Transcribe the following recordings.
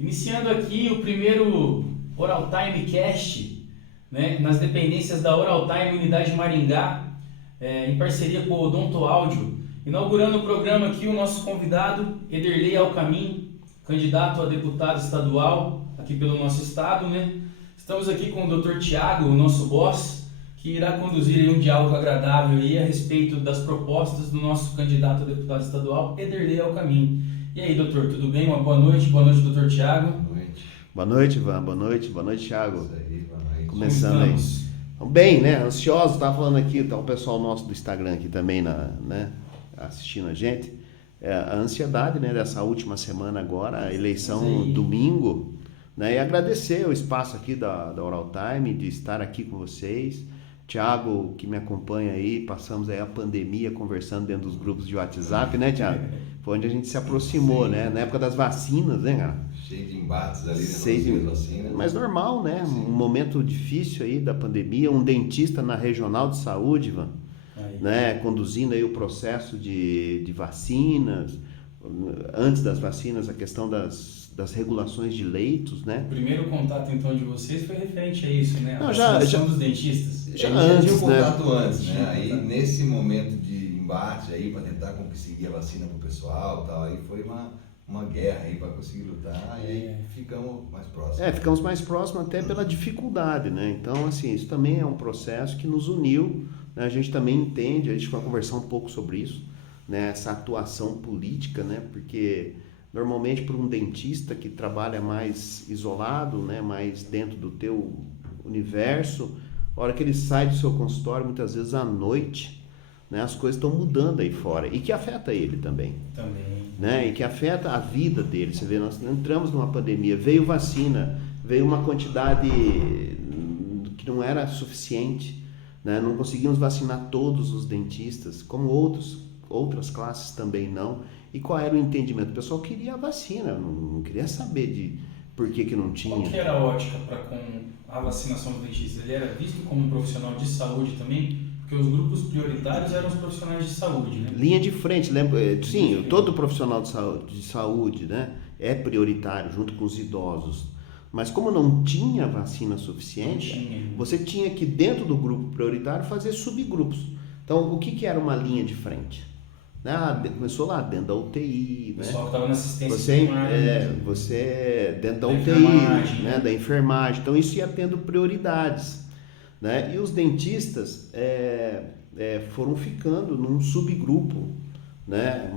Iniciando aqui o primeiro Oral Time Cast, né, nas dependências da Oral Time Unidade Maringá, em parceria com o Odonto Áudio. Inaugurando o programa aqui o nosso convidado, Ederlei Alcamin, candidato a deputado estadual aqui pelo nosso estado, né? Estamos aqui com o Dr. Thiago, o nosso boss, que irá conduzir aí um diálogo agradável aí a respeito das propostas do nosso candidato a deputado estadual, Ederlei Alcamin. E aí, doutor, tudo bem? Uma boa noite, doutor Thiago. Boa noite, Ivan. Boa noite, Thiago. Isso aí, boa noite. Começando aí. Bem, né? Ansioso, tava falando aqui, tá o pessoal nosso do Instagram aqui também, né? Assistindo a gente. A ansiedade, né? Dessa última semana agora, a eleição domingo, né? E agradecer o espaço aqui da Oral Time, de estar aqui com vocês. Thiago, que me acompanha aí, passamos aí a pandemia conversando dentro dos grupos de WhatsApp, né, Thiago? Foi onde a gente se aproximou, né? Na época das vacinas, né, cara? Cheio de embates ali, né? Vacinas. Mas normal, né? Sim. Um momento difícil aí da pandemia, um dentista na regional de saúde, Ivan, né? Conduzindo aí o processo de vacinas, antes das vacinas, a questão das regulações de leitos, né? O primeiro contato, então, de vocês foi referente a isso, né? A Não, vacinação dos dentistas. Já tinha um contato né? antes, né? Aí, nesse momento de embate aí, para tentar conseguir a vacina pro pessoal e tal, aí foi uma guerra aí para conseguir lutar, e aí ficamos mais próximos. Ficamos mais próximos até pela dificuldade, né? Então, assim, isso também é um processo que nos uniu, né? A gente também entende, a gente vai conversar um pouco sobre isso, né? Essa atuação política, né? Porque normalmente para um dentista que trabalha mais isolado, né? Mais dentro do teu universo, a hora que ele sai do seu consultório, muitas vezes à noite, né? As coisas estão mudando aí fora, e que afeta ele também. Né? E que afeta a vida dele. Você vê, nós entramos numa pandemia, veio vacina, veio uma quantidade que não era suficiente, né? Não conseguimos vacinar todos os dentistas, como outras classes também não. E qual era o entendimento? O pessoal queria a vacina, não queria saber de por que não tinha. Qual que era a ótica para com a vacinação dos dentistas? Ele era visto como um profissional de saúde também? Porque os grupos prioritários eram os profissionais de saúde, né? Linha de frente, lembra? Sim, todo profissional de saúde, né, é prioritário, junto com os idosos. Mas como não tinha vacina suficiente, você tinha que, dentro do grupo prioritário, fazer subgrupos. Então, o que era uma linha de frente? Começou lá, dentro da UTI. O pessoal que estava na assistência primária. Você dentro da UTI, né, da enfermagem. Então, isso ia tendo prioridades. Né? E os dentistas foram ficando num subgrupo, né?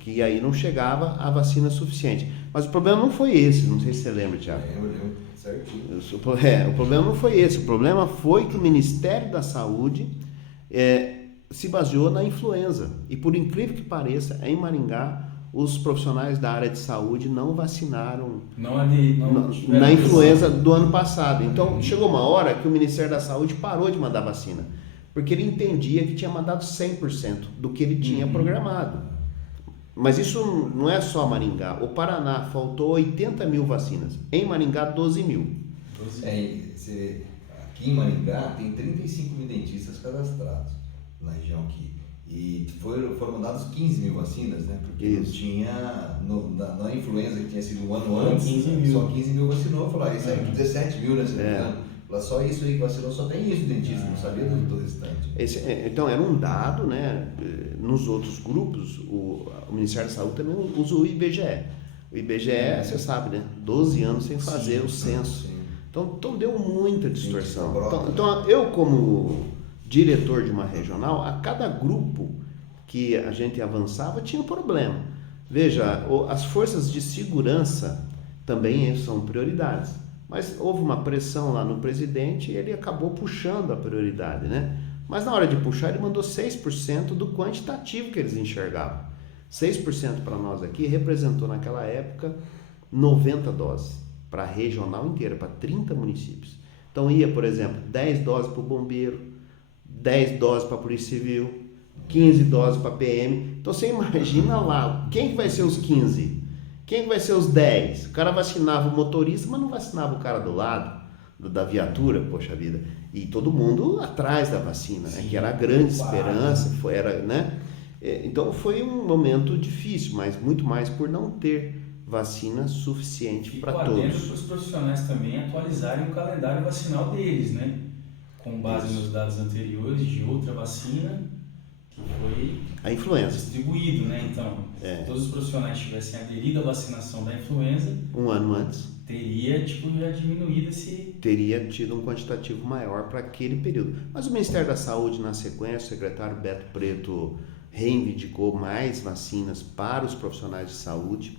Que aí não chegava a vacina suficiente. Mas o problema não foi esse, não sei se você lembra, Thiago. Eu lembro certinho. O problema não foi esse, o problema foi que o Ministério da Saúde se baseou na influenza. E por incrível que pareça, em Maringá, os profissionais da área de saúde não vacinaram na influenza do ano passado. Então, chegou uma hora que o Ministério da Saúde parou de mandar vacina, porque ele entendia que tinha mandado 100% do que ele tinha programado. Mas isso não é só Maringá. O Paraná faltou 80 mil vacinas. Em Maringá, 12 mil. Aqui em Maringá tem 35 mil dentistas cadastrados na região aqui. E foram mandados 15 mil vacinas, né? Porque não tinha, na influenza que tinha sido um ano antes, só 15 mil vacinou. Falaram, isso aí 17 mil, né? Só isso aí que vacinou, só tem isso, dentista, não sabia do restante. Então, era um dado, né? Nos outros grupos, o Ministério da Saúde também usa o IBGE. O IBGE, você sabe, né? 12 anos sem fazer o censo. Então, deu muita distorção. Então, eu como diretor de uma regional, a cada grupo que a gente avançava tinha um problema. Veja, as forças de segurança também são prioridades, mas houve uma pressão lá no presidente e ele acabou puxando a prioridade, né? Mas na hora de puxar ele mandou 6% do quantitativo que eles enxergavam. 6% para nós aqui representou naquela época 90 doses para a regional inteira, para 30 municípios. Então ia, por exemplo, 10 doses para o bombeiro, 10 doses para a Polícia Civil, 15 doses para a PM. Então você imagina lá, quem que vai ser os 15? Quem que vai ser os 10? O cara vacinava o motorista, mas não vacinava o cara do lado, da viatura, poxa vida. E todo mundo atrás da vacina, né? Que era a grande esperança, né? Então foi um momento difícil, mas muito mais por não ter vacina suficiente Fico para atento todos. para os profissionais também atualizarem o calendário vacinal deles, né? Com base Isso. nos dados anteriores de outra vacina que foi A influenza, distribuído, né? Então, se todos os profissionais tivessem aderido à vacinação da influenza, um ano antes, teria já diminuído esse... teria tido um quantitativo maior para aquele período. Mas o Ministério da Saúde, na sequência, o secretário Beto Preto reivindicou mais vacinas para os profissionais de saúde,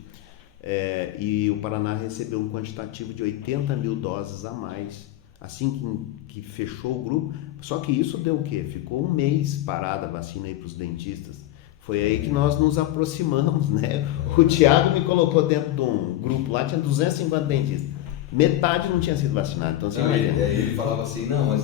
e o Paraná recebeu um quantitativo de 80 mil doses a mais, assim que fechou o grupo. Só que isso deu o quê? Ficou um mês parada a vacina aí para os dentistas. Foi aí que nós nos aproximamos, né? O Thiago me colocou dentro de um grupo lá, tinha 250 dentistas. Metade não tinha sido vacinado, então você imagina. Ele falava assim, não, mas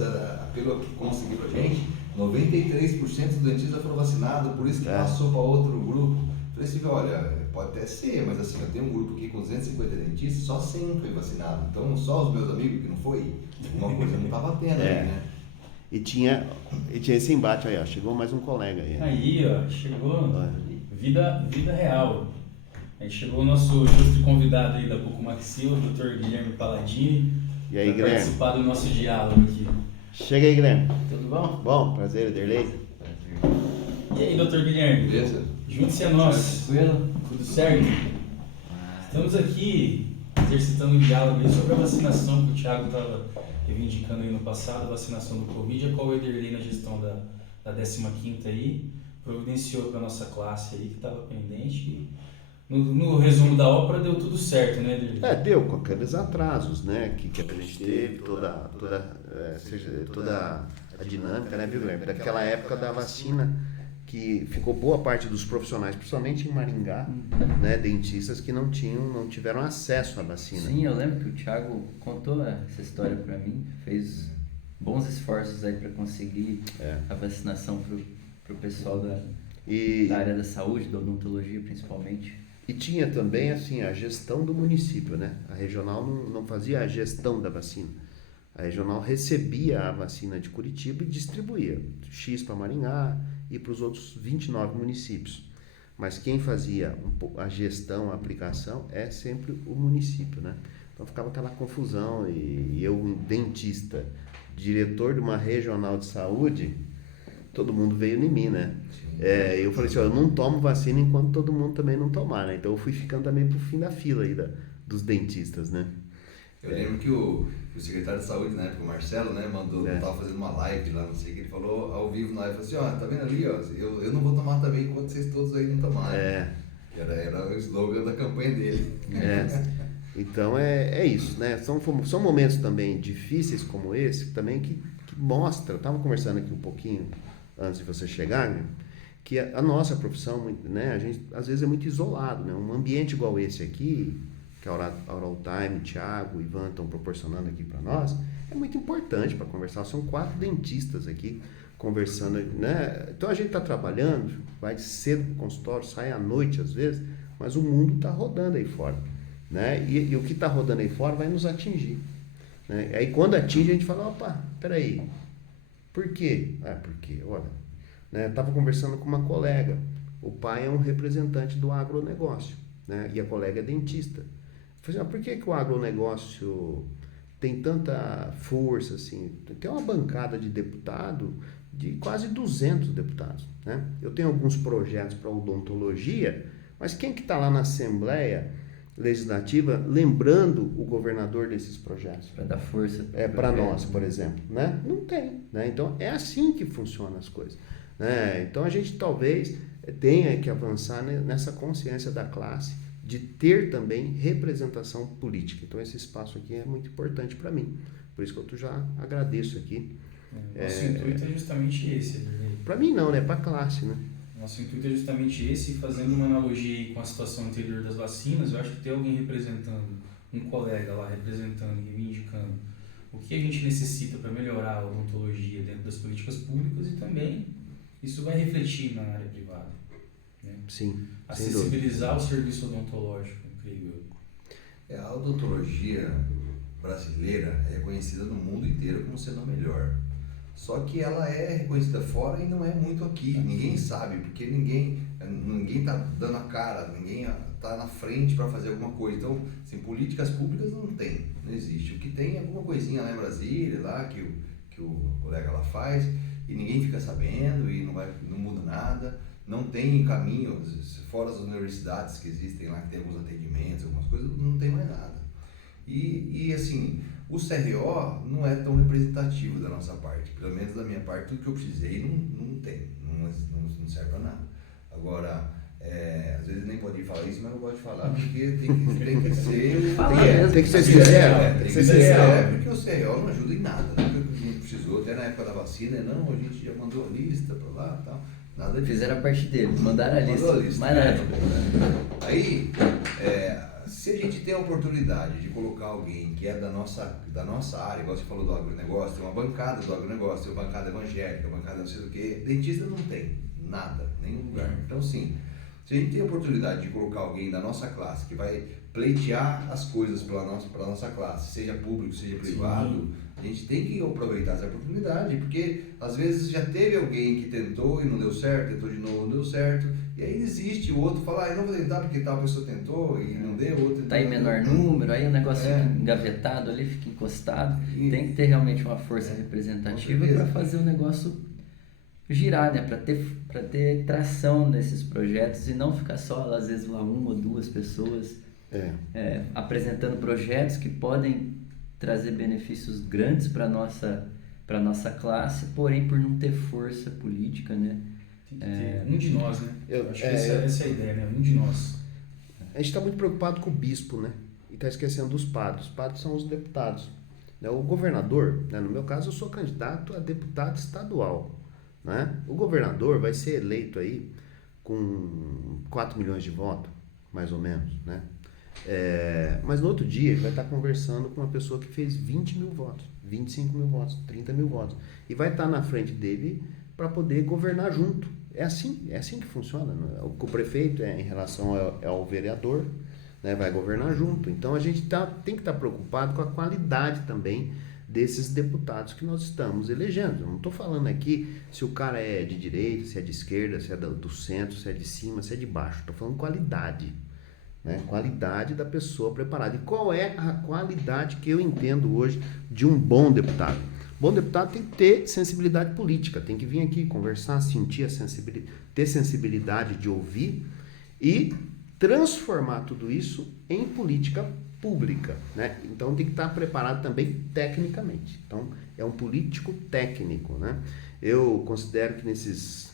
pelo que conseguiu pra gente, 93% dos dentistas foram vacinados, por isso que passou para outro grupo. Falei assim, olha, pode até ser, mas assim, eu tenho um grupo aqui com 250 dentistas, só 100 foi vacinado. Então só os meus amigos que não foi, alguma coisa não estava tendo aí, né? E tinha esse embate aí, ó. Chegou mais um colega aí. Aí, ó, chegou vida real. Aí chegou o nosso ilustre convidado aí da Bucomaxil, o Dr. Guilherme Palladini. E aí, Guilherme? Participar do nosso diálogo aqui. Chega aí, Guilherme. Tudo bom? Bom, prazer, Ederlei. E aí, Dr. Guilherme? Beleza? Junte-se a nós. Tudo certo? Estamos aqui exercitando um diálogo aí sobre a vacinação que o Thiago estava reivindicando aí no passado, a vacinação do Covid, a qual o Ederlei, na gestão da 15ª aí, providenciou para a nossa classe aí, que estava pendente. No resumo da ópera deu tudo certo, né, Ederlei? Deu com aqueles atrasos, né, que a gente teve, toda a dinâmica, né, viu, Guilherme? Daquela época da vacina, que ficou boa parte dos profissionais, principalmente em Maringá, né, dentistas que não tiveram acesso à vacina. Sim, eu lembro que o Thiago contou essa história para mim, fez bons esforços aí para conseguir a vacinação pro pessoal da área da saúde, da odontologia principalmente. E tinha também assim a gestão do município, né? A regional não fazia a gestão da vacina. A regional recebia a vacina de Curitiba e distribuía X para Maringá e para os outros 29 municípios. Mas quem fazia a gestão, a aplicação é sempre o município, né? Então ficava aquela confusão e eu, um dentista, diretor de uma regional de saúde, todo mundo veio em mim, né? Eu falei assim, eu não tomo vacina enquanto todo mundo também não tomar, né? Então eu fui ficando também pro fim da fila aí dos dentistas, né? Eu lembro que o secretário de saúde, na época, o Marcelo, né, tava fazendo uma live lá, não sei o que, ele falou ao vivo na live, falou assim, tá vendo ali, eu não vou tomar também enquanto vocês todos aí não tomarem. Era o slogan da campanha dele. Então é isso, né? São momentos também difíceis como esse, também que mostra, eu estava conversando aqui um pouquinho antes de você chegar, né, que a nossa profissão, né, a gente às vezes é muito isolado, né? Um ambiente igual esse aqui, que a Oral Time, o Thiago, o Ivan estão proporcionando aqui para nós, é muito importante para conversar. São 4 dentistas aqui conversando, né? Então a gente está trabalhando, vai cedo para o consultório, sai à noite às vezes, mas o mundo está rodando aí fora, né? E o que está rodando aí fora vai nos atingir, né? Aí quando atinge a gente fala, opa, peraí, por quê? Porque, olha, né, eu estava conversando com uma colega, o pai é um representante do agronegócio, né? E a colega é dentista. Eu falei, por que o agronegócio tem tanta força assim? Tem uma bancada de deputado de quase 200 deputados, né? Eu tenho alguns projetos para odontologia, mas quem que está lá na Assembleia Legislativa lembrando o governador desses projetos? Para dar força. Para nós, por exemplo, né? Não tem, né? Então é assim que funcionam as coisas, né? Então a gente talvez tenha que avançar nessa consciência da classe de ter também representação política. Então esse espaço aqui é muito importante para mim. Por isso que eu já agradeço aqui. Nosso intuito é justamente esse. Para mim não, né? Para a classe, né? Nosso intuito é justamente esse, fazendo uma analogia aí com a situação anterior das vacinas. Eu acho que ter alguém representando, um colega lá representando, reivindicando o que a gente necessita para melhorar a odontologia dentro das políticas públicas, e também isso vai refletir na área privada, né? Sim. Acessibilizar o serviço odontológico, creio eu. A odontologia brasileira é conhecida no mundo inteiro como sendo a melhor. Só que ela é reconhecida fora e não é muito aqui. Ninguém sabe, porque ninguém tá dando a cara, ninguém tá na frente para fazer alguma coisa. Então, assim, políticas públicas não existe. O que tem é alguma coisinha lá em Brasília, lá que o colega lá faz, e ninguém fica sabendo e não muda nada. Não tem caminhos, fora as universidades que existem lá, que tem alguns atendimentos, algumas coisas, não tem mais nada. E assim, o CRO não é tão representativo da nossa parte, pelo menos da minha parte, tudo que eu precisei não tem, não serve para nada. Agora, às vezes nem pode falar isso, mas eu gosto de falar porque tem que ser... tem que ser sincero. Tem que ser sincero, porque o CRO não ajuda em nada, né? Não precisou, até na época da vacina, não, a gente já mandou a lista para lá e tal. Nada disso. Fizeram a parte deles, mandaram a lista, mais nada. Aí, se a gente tem a oportunidade de colocar alguém que é da nossa área, igual você falou do agronegócio, tem uma bancada do agronegócio, tem uma bancada evangélica, uma bancada não sei do que, dentista não tem nada, nenhum lugar. Então, sim, se a gente tem a oportunidade de colocar alguém da nossa classe que vai pleitear as coisas para a nossa classe, seja público, seja privado, a gente tem que aproveitar essa oportunidade, porque às vezes já teve alguém que tentou e não deu certo, tentou de novo, não deu certo, e aí desiste, o outro fala, eu não vou tentar porque tal pessoa tentou e não deu, outro tá em menor número, aí o negócio fica engavetado ali, fica encostado. Tem que ter realmente uma força representativa para fazer o negócio girar, né? Para ter tração nesses projetos e não ficar só, às vezes, lá uma ou duas pessoas apresentando projetos que podem trazer benefícios grandes para nossa classe, porém por não ter força política, né? Tem que ter um de nós, né? Eu acho que essa é a ideia, né? Um de nós. A gente está muito preocupado com o bispo, né? E está esquecendo dos padres. Os padres são os deputados. O governador, né? No meu caso, eu sou candidato a deputado estadual, né? O governador vai ser eleito aí com 4 milhões de votos, mais ou menos, né? Mas no outro dia ele vai estar conversando com uma pessoa que fez 20 mil votos, 25 mil votos, 30 mil votos. E vai estar na frente dele para poder governar junto. É assim que funciona. O prefeito em relação ao vereador, né, vai governar junto. Então a gente tem que estar preocupado com a qualidade também desses deputados que nós estamos elegendo. Eu não estou falando aqui se o cara é de direita, se é de esquerda, se é do centro, se é de cima, se é de baixo. Estou falando qualidade. Né? Qualidade da pessoa preparada. E qual é a qualidade que eu entendo hoje de um bom deputado? Bom deputado tem que ter sensibilidade política, tem que vir aqui conversar, sentir a sensibilidade, ter sensibilidade de ouvir e transformar tudo isso em política pública, né? Então tem que estar preparado também tecnicamente. Então é um político técnico, né? Eu considero que nesses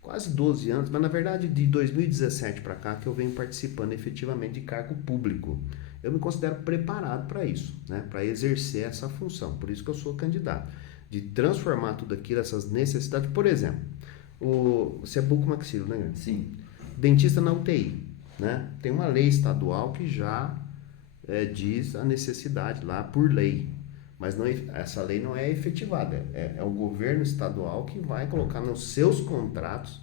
quase 12 anos, mas na verdade de 2017 para cá que eu venho participando efetivamente de cargo público. Eu me considero preparado para isso, né? Para exercer essa função. Por isso que eu sou candidato. De transformar tudo aquilo, essas necessidades. Por exemplo, você é bucomaxilo, né? Sim. Dentista na UTI, né? Tem uma lei estadual que já diz a necessidade lá por lei. Mas essa lei não é efetivada. É o governo estadual que vai colocar nos seus contratos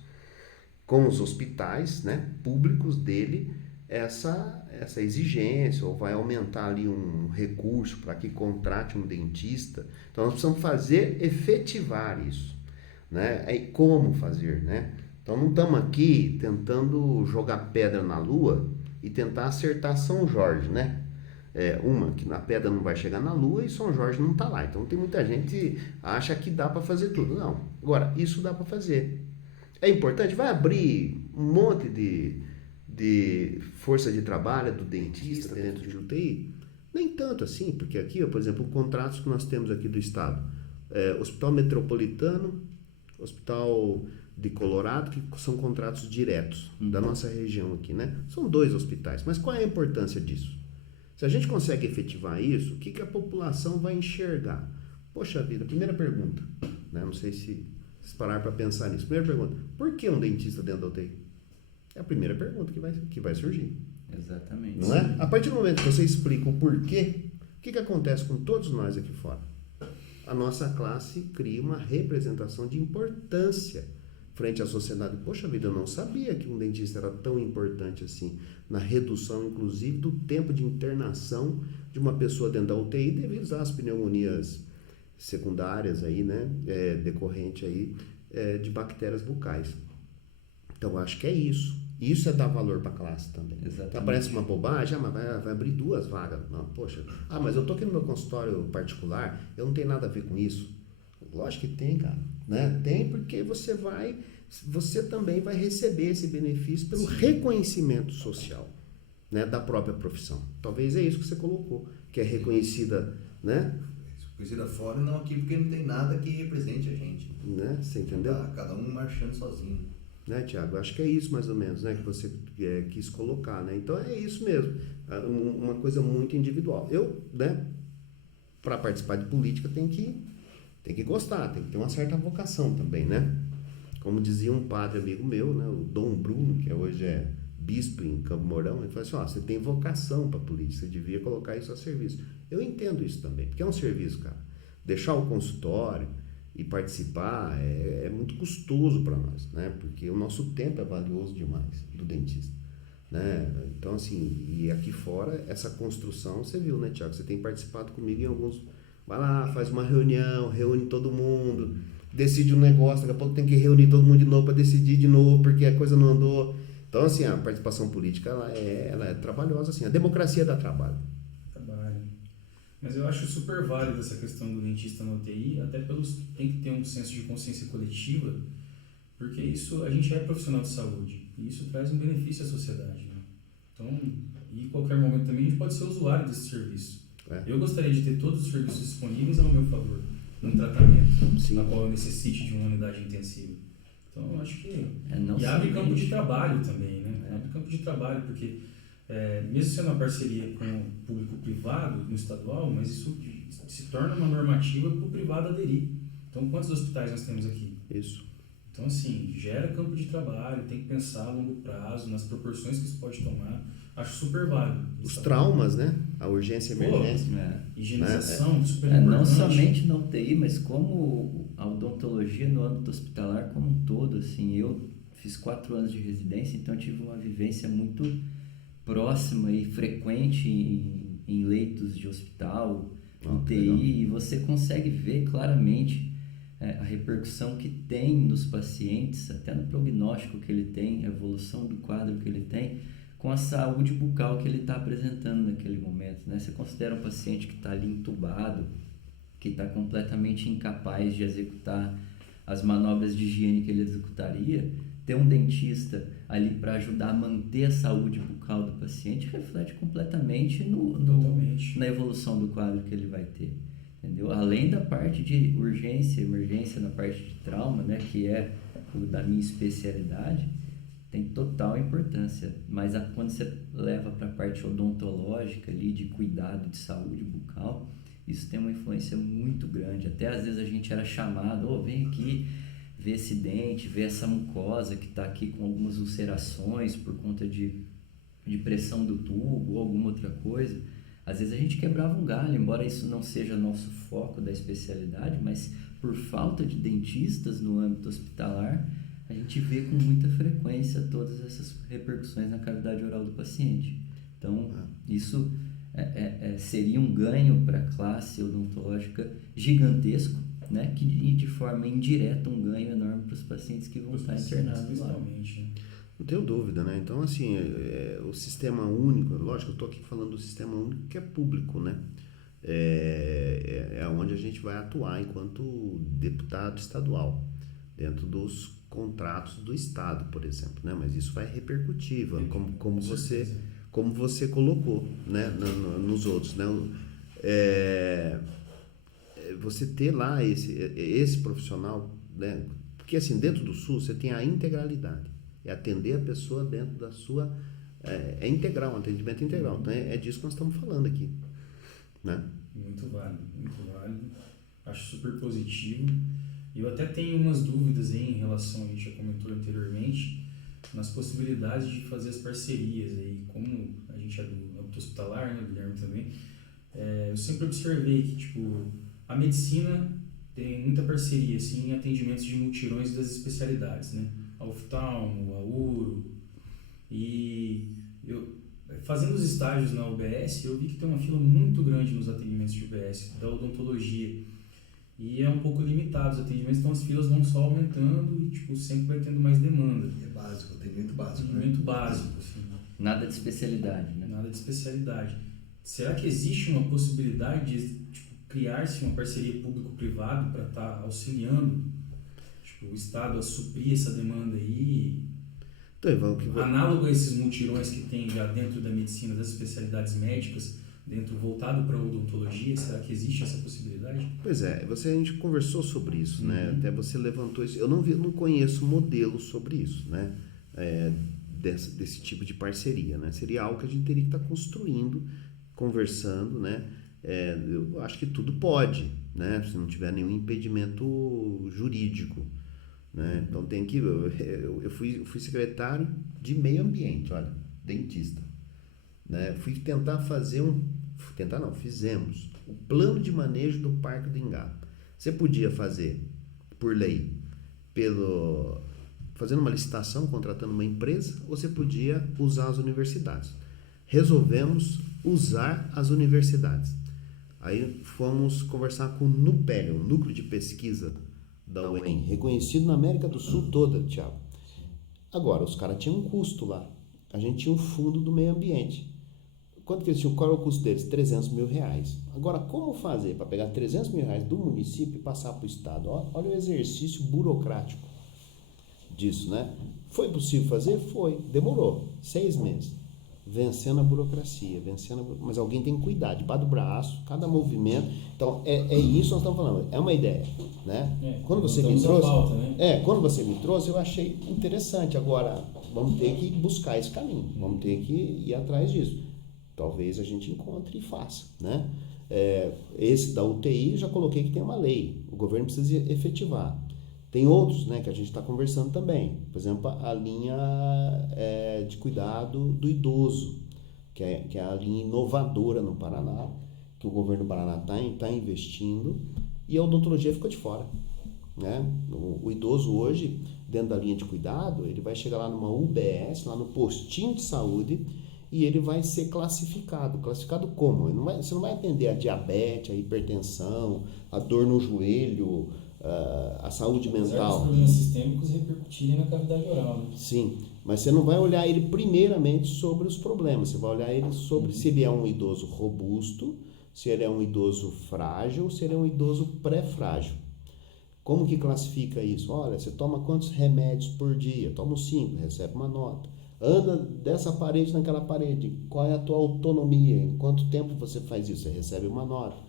com os hospitais, né, públicos dele essa exigência, ou vai aumentar ali um recurso para que contrate um dentista. Então nós precisamos efetivar isso, né? Como fazer, né? Então não estamos aqui tentando jogar pedra na lua e tentar acertar São Jorge, né? Que a pedra não vai chegar na lua e São Jorge não está lá. Então tem muita gente que acha que dá para fazer tudo. Não. Agora, isso dá para fazer. É importante? Vai abrir um monte de força de trabalho do dentista dentro de UTI? Nem tanto assim, porque aqui, por exemplo, contratos que nós temos aqui do estado, Hospital Metropolitano, Hospital de Colorado, que são contratos diretos da nossa região aqui, né? São 2 hospitais, mas qual é a importância disso? Se a gente consegue efetivar isso, o que a população vai enxergar? Poxa vida, primeira pergunta, né? Não sei se parar para pensar nisso. Primeira pergunta, por que um dentista dentro da UTI? É a primeira pergunta que vai surgir. Exatamente. Não é? A partir do momento que você explica o porquê, o que acontece com todos nós aqui fora? A nossa classe cria uma representação de importância frente à sociedade. Poxa vida, eu não sabia que um dentista era tão importante assim, na redução, inclusive, do tempo de internação de uma pessoa dentro da UTI devido às pneumonias secundárias aí, né, decorrente aí de bactérias bucais. Então, acho que é isso. E isso é dar valor para a classe também. Exatamente. Então parece uma bobagem, mas vai abrir 2 vagas. Não, poxa, mas eu tô aqui no meu consultório particular, eu não tenho nada a ver com isso. Lógico que tem, cara. Né? Tem porque você também vai receber esse benefício pelo reconhecimento social, né, da própria profissão. Talvez é isso que você colocou, que é reconhecida, né? Reconhecida fora e não aqui, porque não tem nada que represente a gente. Né? Você entendeu? Tá, cada um marchando sozinho. Né, Tiago? Acho que é isso mais ou menos, né, que você quis colocar, né? Então é isso mesmo, uma coisa muito individual. Eu, né, para participar de política tem que gostar, tem que ter uma certa vocação também, né? Como dizia um padre amigo meu, né, o Dom Bruno, que hoje é bispo em Campo Mourão, ele falou assim, você tem vocação para política, você devia colocar isso a serviço. Eu entendo isso também, porque é um serviço, cara. Deixar o consultório e participar é muito custoso para nós, né? Porque o nosso tempo é valioso demais do dentista, né? Então, assim, e aqui fora, essa construção, você viu, né, Tiago? Você tem participado comigo em alguns... Vai lá, faz uma reunião, reúne todo mundo, decide um negócio, daqui a pouco tem que reunir todo mundo de novo para decidir de novo, porque a coisa não andou. Então, assim, a participação política, ela é trabalhosa, assim. A democracia dá trabalho. Mas eu acho super válido essa questão do dentista na UTI, até tem que ter um senso de consciência coletiva, porque isso, a gente é profissional de saúde, e isso traz um benefício à sociedade, né? Então, e em qualquer momento também a gente pode ser usuário desse serviço. Eu gostaria de ter todos os serviços disponíveis ao meu favor, num tratamento, Sim. na qual eu necessite de uma unidade intensiva. Então, eu acho que... e abre campo de trabalho também, né? Abre campo de trabalho, porque... mesmo sendo uma parceria com o público-privado no estadual, mas isso se torna uma normativa para o privado aderir. Então, quantos hospitais nós temos aqui? Isso. Então, assim, gera campo de trabalho, tem que pensar a longo prazo, nas proporções que isso pode tomar. Acho super válido. Os traumas, né? A urgência e emergência. Higienização, super importante. Não somente na UTI, mas como a odontologia no âmbito hospitalar como um todo. Assim, eu fiz 4 anos de residência, então eu tive uma vivência muito próxima e frequente em leitos de hospital, UTI, legal. E você consegue ver claramente a repercussão que tem nos pacientes, até no prognóstico que ele tem, a evolução do quadro que ele tem, com a saúde bucal que ele está apresentando naquele momento, né? Você considera um paciente que está ali entubado, que está completamente incapaz de executar as manobras de higiene que ele executaria, ter um dentista ali para ajudar a manter a saúde bucal do paciente reflete completamente na evolução do quadro que ele vai ter, entendeu? Além da parte de urgência, emergência, na parte de trauma, né, que é da minha especialidade, tem total importância, mas quando você leva para a parte odontológica ali, de cuidado de saúde bucal, isso tem uma influência muito grande. Até às vezes a gente era chamado, vem aqui ver esse dente, ver essa mucosa que está aqui com algumas ulcerações por conta de pressão do tubo ou alguma outra coisa. Às vezes a gente quebrava um galho, embora isso não seja nosso foco da especialidade, mas por falta de dentistas no âmbito hospitalar, a gente vê com muita frequência todas essas repercussões na cavidade oral do paciente. Então, isso seria um ganho para a classe odontológica gigantesco, né? Que de forma indireta um ganho enorme para os pacientes que vão estar internados lá. Não tenho dúvida, né? Então, assim, o sistema único, lógico, eu estou aqui falando do sistema único que é público, né? É onde a gente vai atuar enquanto deputado estadual, dentro dos contratos do Estado, por exemplo, né? Mas isso vai repercutir, como você colocou, né? Nos outros, né? Você ter lá esse profissional, né? Porque assim, dentro do SUS você tem a integralidade, é atender a pessoa dentro da sua... É integral, um atendimento integral. Então é disso que nós estamos falando aqui, né? Muito válido, muito válido. Acho super positivo. E eu até tenho umas dúvidas aí em relação, a gente já comentou anteriormente, nas possibilidades de fazer as parcerias aí, como a gente é do âmbito hospitalar, né, o Guilherme também, eu sempre observei que, tipo, a medicina tem muita parceria, assim, em atendimentos de multirões das especialidades, né, a oftalmo, a uro, e eu, fazendo os estágios na UBS, eu vi que tem uma fila muito grande nos atendimentos de UBS, da odontologia. e é um pouco limitado os atendimentos, então as filas vão só aumentando e tipo, sempre vai tendo mais demanda. É básico, atendimento básico. Atendimento básico, assim. Nada de especialidade, né? Nada de especialidade. Será que existe uma possibilidade de tipo, criar-se uma parceria público-privado para estar auxiliando tipo, o Estado a suprir essa demanda aí? Então, Ivan, análogo a esses mutirões que tem já dentro da medicina, das especialidades médicas, voltado para a odontologia, será que existe essa possibilidade? Pois é, a gente conversou sobre isso, né? Até você levantou isso. Eu não conheço modelo sobre isso, né? Desse tipo de parceria, né? Seria algo que a gente teria que estar construindo, conversando, né? Eu acho que tudo pode, né? Se não tiver nenhum impedimento jurídico, né? Então tem que... Eu fui secretário de meio ambiente, olha, dentista, né? Fui tentar fazer fizemos o plano de manejo do Parque do Ingá. Você podia fazer, por lei, fazendo uma licitação, contratando uma empresa, ou você podia usar as universidades. Resolvemos usar as universidades. Aí fomos conversar com o NUPEL, o Núcleo de Pesquisa da UEM, reconhecido na América do Sul toda, Thiago. Agora, os caras tinham um custo lá. A gente tinha um fundo do meio ambiente. Quanto que eles tinham? Qual era o custo deles? R$300 mil. Agora, como fazer para pegar R$300 mil do município e passar para o Estado? Olha o exercício burocrático disso, né? Foi possível fazer? Foi. Demorou 6 meses. Vencendo a burocracia, mas alguém tem que cuidar, debaixo do braço, cada movimento. Então, é isso que nós estamos falando. É uma ideia, né? Quando você me trouxe, pauta, né? Quando você me trouxe, eu achei interessante. Agora, vamos ter que buscar esse caminho, vamos ter que ir atrás disso. Talvez a gente encontre e faça, né? Esse da UTI, eu já coloquei que tem uma lei, o governo precisa efetivar. Tem outros, né, que a gente está conversando também. Por exemplo, a linha de cuidado do idoso, que é a linha inovadora no Paraná, que o governo do Paraná está investindo, e a odontologia ficou de fora, né? O idoso hoje, dentro da linha de cuidado, ele vai chegar lá numa UBS, lá no postinho de saúde, e ele vai ser classificado. Classificado como? Você não vai atender a diabetes, a hipertensão, a dor no joelho, a saúde mental. Os problemas sistêmicos repercutirem na cavidade oral, né? Sim, mas você não vai olhar ele primeiramente sobre os problemas, você vai olhar ele sobre se ele é um idoso robusto, se ele é um idoso frágil, se ele é um idoso pré-frágil. Como que classifica isso? Olha, você toma quantos remédios por dia? Toma 5, recebe uma nota. Anda dessa parede naquela parede, qual é a tua autonomia? Em quanto tempo você faz isso? Você recebe uma nota.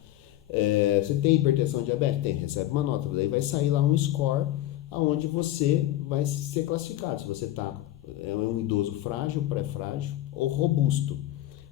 Você tem hipertensão diabética? Tem, recebe uma nota. Daí vai sair lá um score onde você vai ser classificado. Se você é um idoso frágil, pré-frágil ou robusto.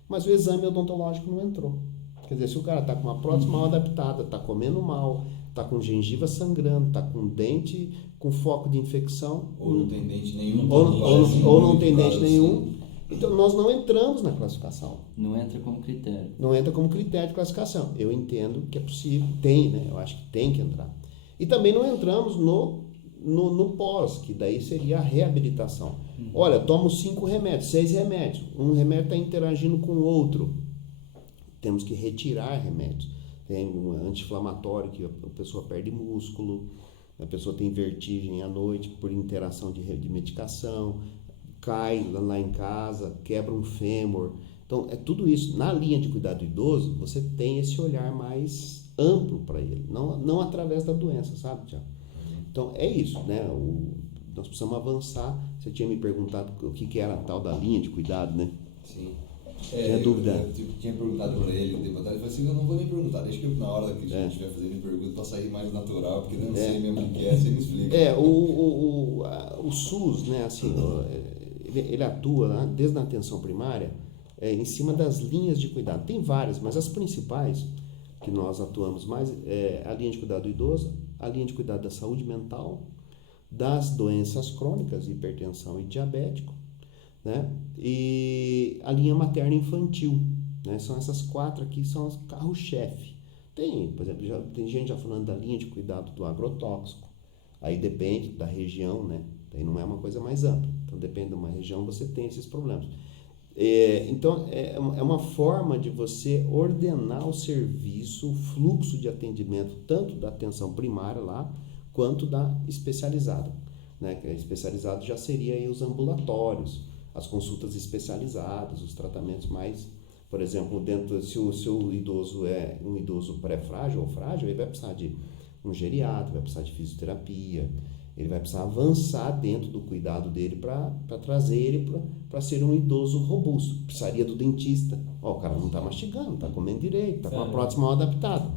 Mas o exame odontológico não entrou. Quer dizer, se o cara está com uma prótese mal adaptada, está comendo mal, está com gengiva sangrando, está com dente com foco de infecção. Ou não tem dente nenhum. Ou não tem dente nenhum. Então, nós não entramos na classificação. Não entra como critério. Não entra como critério de classificação. Eu entendo que é possível, tem, né? Eu acho que tem que entrar. E também não entramos no pós, que daí seria a reabilitação. Olha, tomo 5 remédios, 6 remédios. Um remédio está interagindo com o outro. Temos que retirar remédios. Tem um anti-inflamatório que a pessoa perde músculo, a pessoa tem vertigem à noite por interação de medicação, cai lá em casa, quebra um fêmur. Então, é tudo isso. Na linha de cuidado do idoso, você tem esse olhar mais amplo para ele, não através da doença, sabe, Tiago? Então, é isso, né? Nós precisamos avançar. Você tinha me perguntado o que era a tal da linha de cuidado, né? Sim. Tinha dúvida. Eu tinha perguntado para ele um tempo atrás, eu falei assim, eu não vou nem perguntar, deixa que na hora que a gente estiver fazendo pergunta para sair mais natural, porque não sei mesmo o que é, você me explica. O SUS, né, assim, ele atua, né, desde a atenção primária, em cima das linhas de cuidado. Tem várias, mas as principais que nós atuamos mais é a linha de cuidado do idoso, a linha de cuidado da saúde mental, das doenças crônicas, hipertensão e diabético, né? E a linha materna infantil, né? São essas 4 aqui, são os carro-chefe. Tem, por exemplo, tem gente já falando da linha de cuidado do agrotóxico. Aí depende da região, né? Aí não é uma coisa mais ampla. Então depende de uma região, você tem esses problemas. Então, é uma forma de você ordenar o serviço, o fluxo de atendimento, tanto da atenção primária lá, quanto da especializada. Né? Que a especializada já seria aí os ambulatórios, as consultas especializadas, os tratamentos mais, por exemplo, se o seu idoso é um idoso pré-frágil ou frágil, ele vai precisar de um geriatra, vai precisar de fisioterapia, ele vai precisar avançar dentro do cuidado dele para trazer ele para ser um idoso robusto. Precisaria do dentista. O cara não está mastigando, não está comendo direito, está com a prótese mal adaptada.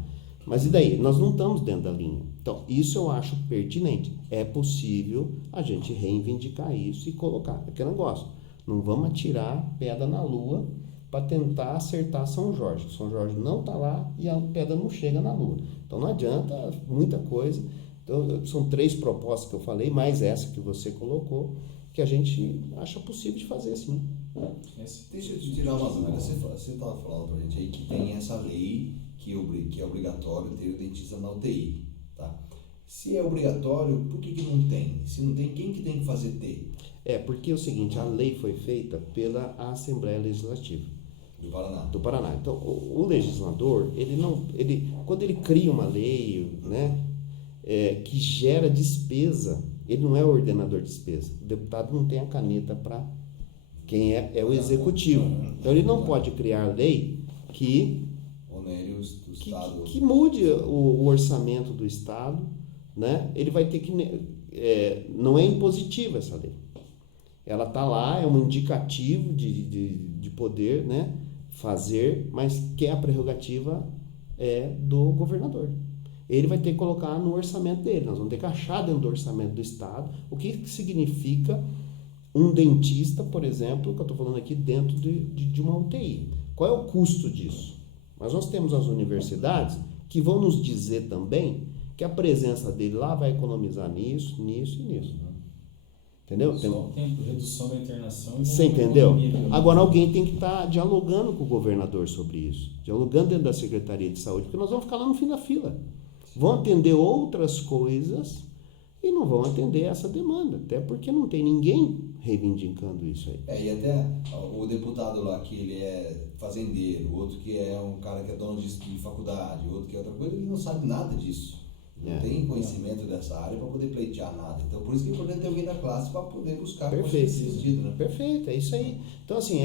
Mas e daí? Nós não estamos dentro da linha. Então, isso eu acho pertinente. É possível a gente reivindicar isso e colocar. É que eu não gosto. Não vamos atirar pedra na lua para tentar acertar São Jorge. São Jorge não está lá e a pedra não chega na lua. Então, não adianta muita coisa. Então, são 3 propostas que eu falei, mais essa que você colocou, que a gente acha possível de fazer sim. Deixa eu te tirar uma dúvida. Você estava falando para a gente aí que tem essa lei que é obrigatório ter o dentista na UTI. Tá? Se é obrigatório, por que não tem? Se não tem, quem que tem que fazer ter? Porque é o seguinte, a lei foi feita pela Assembleia Legislativa do Paraná. Então, o legislador, quando ele cria uma lei, né, que gera despesa, ele não é o ordenador de despesa. O deputado não tem a caneta para quem é o executivo. Então, ele não pode criar lei que mude o orçamento do Estado, né? Ele vai ter que... não é impositiva essa lei. Ela está lá, é um indicativo de poder, né, fazer, mas que a prerrogativa é do governador. Ele vai ter que colocar no orçamento dele. Nós vamos ter que achar dentro do orçamento do Estado o que significa um dentista, por exemplo, que eu estou falando aqui, dentro de uma UTI. Qual é o custo disso? Mas nós temos as universidades que vão nos dizer também que a presença dele lá vai economizar nisso, nisso e nisso. Entendeu? Só o tempo, redução da internação. Você entendeu? Agora alguém tem que estar dialogando com o governador sobre isso, dialogando dentro da Secretaria de Saúde, porque nós vamos ficar lá no fim da fila. Vão atender outras coisas e não vão atender essa demanda, até porque não tem ninguém reivindicando isso aí. E até o deputado lá que ele é fazendeiro, outro que é um cara que é dono de faculdade, outro que é outra coisa, ele não sabe nada disso. Não tem conhecimento dessa área para poder pleitear nada. Então, por isso que é importante ter alguém da classe para poder buscar Perfeito. Sentido, né? Perfeito, é isso aí. Então, assim,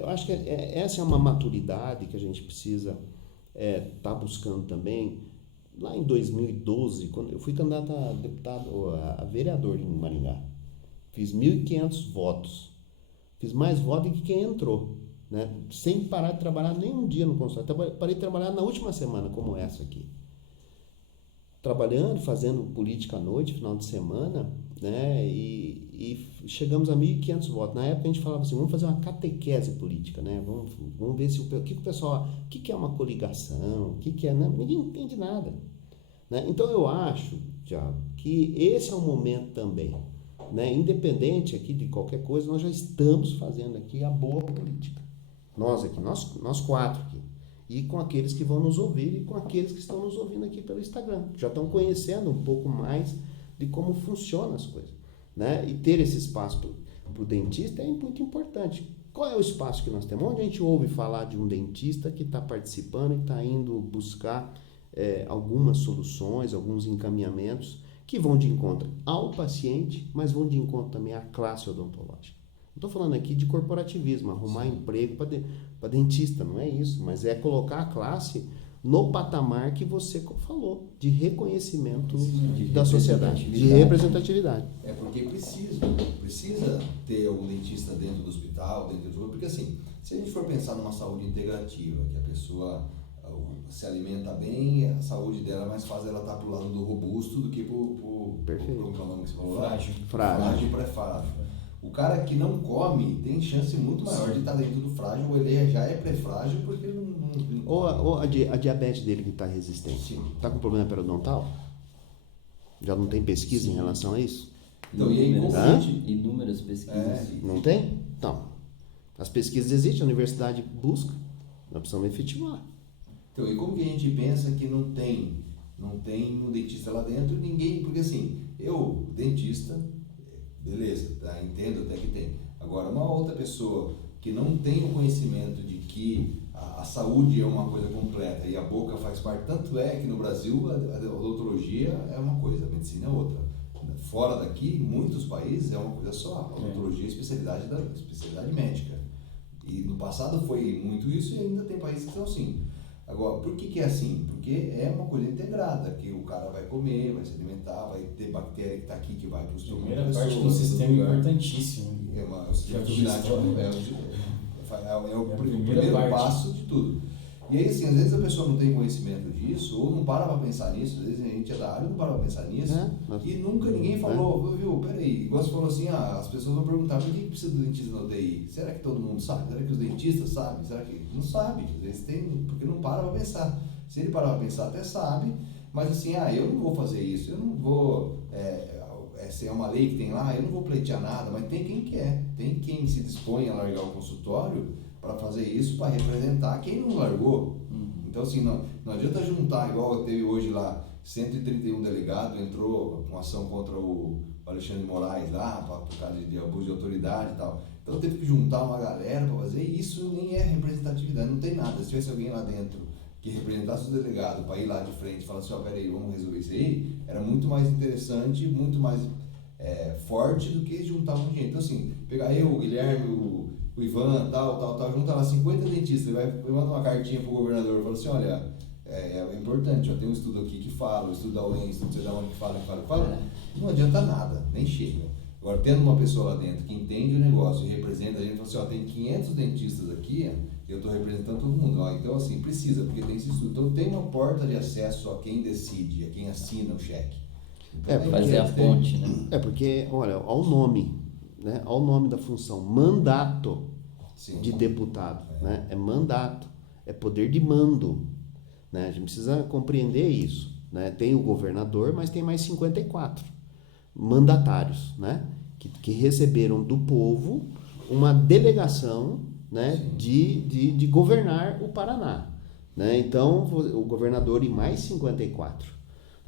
eu acho que essa é uma maturidade que a gente precisa tá buscando também. Lá em 2012, quando eu fui candidato a deputado, a vereador em Maringá, fiz 1.500 votos. Fiz mais votos do que quem entrou, né? Sem parar de trabalhar nem um dia no consultório. Parei de trabalhar na última semana, como essa aqui. Trabalhando, fazendo política à noite, final de semana, né? E chegamos a 1.500 votos. Na época a gente falava assim, vamos fazer uma catequese política, né? Vamos ver o que o pessoal... O que é uma coligação? O que é... Né? Ninguém entende nada. Né? Então eu acho, Thiago, que esse é um momento também, né? Independente aqui de qualquer coisa, nós já estamos fazendo aqui a boa política. Nós aqui, nós 4 aqui. E com aqueles que vão nos ouvir e com aqueles que estão nos ouvindo aqui pelo Instagram. Já estão conhecendo um pouco mais de como funcionam as coisas. Né? E ter esse espaço para o dentista é muito importante. Qual é o espaço que nós temos? Onde a gente ouve falar de um dentista que está participando e está indo buscar algumas soluções, alguns encaminhamentos que vão de encontro ao paciente, mas vão de encontro também à classe odontológica. Não estou falando aqui de corporativismo, arrumar emprego para dentista, não é isso, mas é colocar a classe no patamar que você falou, de reconhecimento da sociedade, de representatividade. Porque precisa ter um dentista dentro do hospital, porque assim, se a gente for pensar numa saúde integrativa, que a pessoa se alimenta bem, a saúde dela é mais fácil ela estar pro lado do robusto do que pro nome que você falou, frágil e pré-frágil. O cara que não come tem chance muito maior de estar dentro do frágil, ou ele já é pré-frágil porque ele não ou a diabetes dele que está resistente. Está com problema periodontal? Já não tem pesquisa em relação a isso? Então, inúmeras pesquisas. Não tem? Então, as pesquisas existem, a universidade busca, nós precisamos efetivar. Então, e como que a gente pensa que não tem um dentista lá dentro? Ninguém, porque assim, dentista, beleza, tá? Entendo até que tem. Agora, uma outra pessoa que não tem o conhecimento de que a saúde é uma coisa completa e a boca faz parte, tanto é que no Brasil a odontologia é uma coisa, a medicina é outra. Fora daqui, em muitos países é uma coisa só, a odontologia é especialidade médica. E no passado foi muito isso e ainda tem países que são assim. Agora, por que é assim? Porque é uma coisa integrada, que o cara vai comer, vai se alimentar, vai ter bactéria que está aqui, que vai para o estômago. Primeira parte de um sistema importantíssimo. O sistema digestório é o primeiro passo de tudo. E aí, assim, às vezes a pessoa não tem conhecimento disso, ou não para pensar nisso, às vezes a gente é da área e não para pensar nisso, e nunca ninguém falou, viu, peraí, igual você falou assim, as pessoas vão perguntar, por que precisa do dentista na UTI? Será que todo mundo sabe? Será que os dentistas sabem? Será que não sabe? Às vezes tem, porque não para pensar. Se ele parar para pensar, até sabe, mas assim, eu não vou fazer isso, eu não vou, essa é uma lei que tem lá, eu não vou pleitear nada, mas tem quem quer, tem quem se dispõe a largar o consultório para fazer isso, para representar quem não largou. Então, assim, não adianta juntar, igual teve hoje lá, 131 delegados, entrou com ação contra o Alexandre Moraes lá, por causa de abuso de autoridade e tal. Então, teve que juntar uma galera para fazer, e isso nem é representatividade, não tem nada. Se tivesse alguém lá dentro que representasse o delegado para ir lá de frente e falar assim, peraí, vamos resolver isso aí, era muito mais interessante, muito mais forte do que juntar um gente. Então, assim, pegar eu, o Guilherme, o Ivan, tal, junta lá 50 dentistas, ele vai mandar uma cartinha pro governador e fala assim, olha, é importante, tem um estudo aqui que fala, o estudo da UEM, estudo sei lá onde que fala, não adianta nada, nem chega. Agora, tendo uma pessoa lá dentro que entende o negócio e representa, a gente fala assim, tem 500 dentistas aqui, eu estou representando todo mundo, então assim, precisa, porque tem esse estudo. Então tem uma porta de acesso a quem decide, a quem assina o cheque. Então, fazer a ponte, né? Porque, olha, ao nome, né? Ao nome da função, mandato de deputado, né? É mandato, é poder de mando, né? A gente precisa compreender isso, né? Tem o governador, mas tem mais 54 mandatários, né? Que receberam do povo uma delegação, né? De governar o Paraná, né? Então, o governador e mais 54.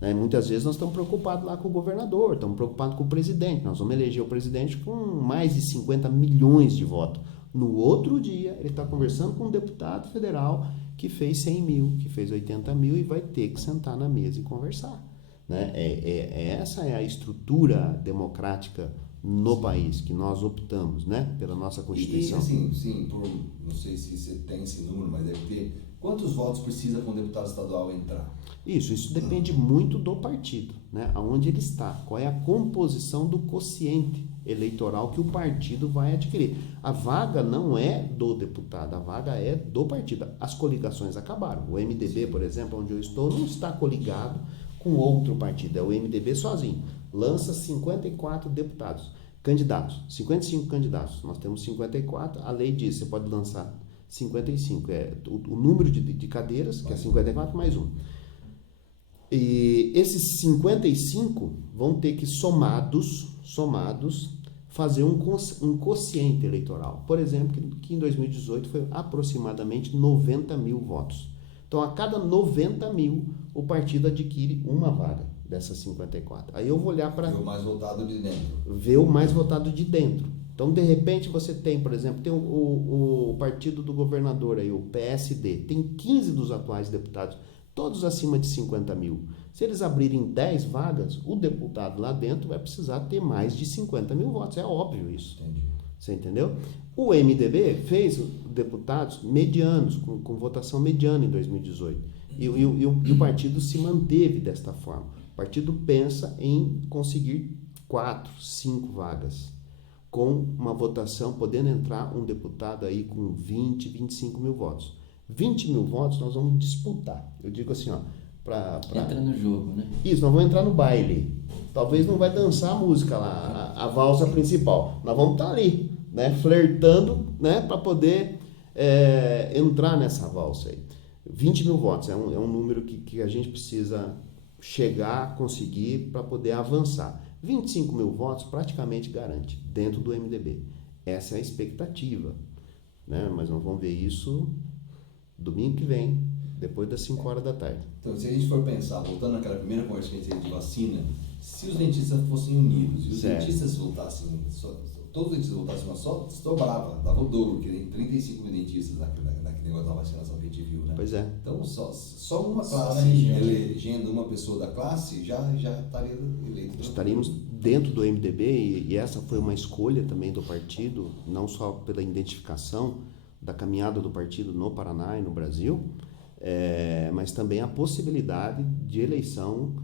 Né? Muitas vezes nós estamos preocupados lá com o governador, estamos preocupados com o presidente. Nós vamos eleger o presidente com mais de 50 milhões de votos. No outro dia, ele está conversando com um deputado federal que fez 100 mil, que fez 80 mil e vai ter que sentar na mesa e conversar. Né? Essa é a estrutura democrática no país que nós optamos, né? Pela nossa Constituição. E assim, não sei se você tem esse número, mas deve ter. Quantos votos precisa para um deputado estadual entrar? Isso depende muito do partido, né? Aonde ele está, qual é a composição do quociente eleitoral que o partido vai adquirir. A vaga não é do deputado, a vaga é do partido. As coligações acabaram. O MDB, por exemplo, onde eu estou, não está coligado com outro partido, é o MDB sozinho. Lança 54 candidatos, 55 candidatos. Nós temos 54, a lei diz, você pode lançar 55, o número de cadeiras, que é 54 mais um. E esses 55 vão ter que, somados, fazer um quociente eleitoral. Por exemplo, que em 2018 foi aproximadamente 90 mil votos. Então, a cada 90 mil, o partido adquire uma vaga dessas 54. Aí eu vou olhar para... Ver o mais votado de dentro. Ver o mais votado de dentro. Então, de repente, você tem, por exemplo, tem o partido do governador, aí, o PSD, tem 15 dos atuais deputados, todos acima de 50 mil. Se eles abrirem 10 vagas, o deputado lá dentro vai precisar ter mais de 50 mil votos. É óbvio isso. Entendi. Você entendeu? O MDB fez deputados medianos, com votação mediana em 2018. E o partido se manteve desta forma. O partido pensa em conseguir 4, 5 vagas, com uma votação, podendo entrar um deputado aí com 20, 25 mil votos. 20 mil votos nós vamos disputar. Eu digo assim, entra no jogo, né? Isso, nós vamos entrar no baile. Talvez não vai dançar a música lá, a valsa principal. Nós vamos estar ali, né, flertando, né, para poder entrar nessa valsa aí. 20 mil votos é um número que a gente precisa chegar, conseguir para poder avançar. 25 mil votos praticamente garante dentro do MDB. Essa é a expectativa, né? Mas nós vamos ver isso domingo que vem, depois das 5 horas da tarde. Então, se a gente for pensar, voltando naquela primeira conversa que a gente teve de vacina, se os dentistas fossem unidos, e os dentistas voltassem, todos os dentistas voltassem uma só, dobrava, dava o dobro, que nem 35 mil dentistas naquele negócio da vacinação que a gente viu, né? Pois é. Então, só uma classe, elegendo uma pessoa da classe, já estaria eleito. Estaríamos dentro do MDB e essa foi uma escolha também do partido, não só pela identificação da caminhada do partido no Paraná e no Brasil, mas também a possibilidade de eleição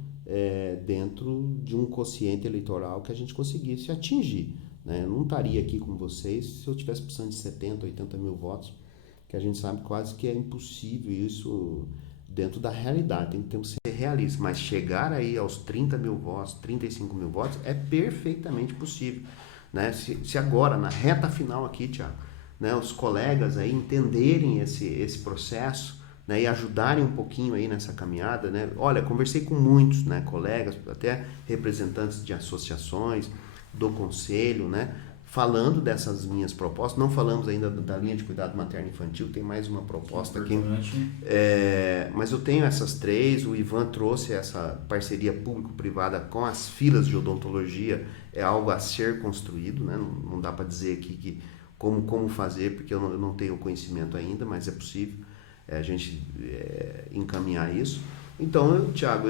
dentro de um quociente eleitoral que a gente conseguisse atingir. Né? Eu não estaria aqui com vocês se eu tivesse precisando de 70, 80 mil votos, que a gente sabe quase que é impossível isso dentro da realidade, tem que ser realista, mas chegar aí aos 30 mil votos, 35 mil votos é perfeitamente possível. Né? Se agora, na reta final aqui, Thiago, né, os colegas aí entenderem esse processo, né, e ajudarem um pouquinho aí nessa caminhada, né? Olha, conversei com muitos, né, colegas, até representantes de associações, do conselho, né, falando dessas minhas propostas. Não falamos ainda da linha de cuidado materno-infantil, tem mais uma proposta aqui. Mas eu tenho essas três, o Ivan trouxe essa parceria público-privada com as filas de odontologia, é algo a ser construído, né? Não dá para dizer aqui como fazer, porque eu não tenho conhecimento ainda, mas é possível a gente encaminhar isso. Então, Thiago,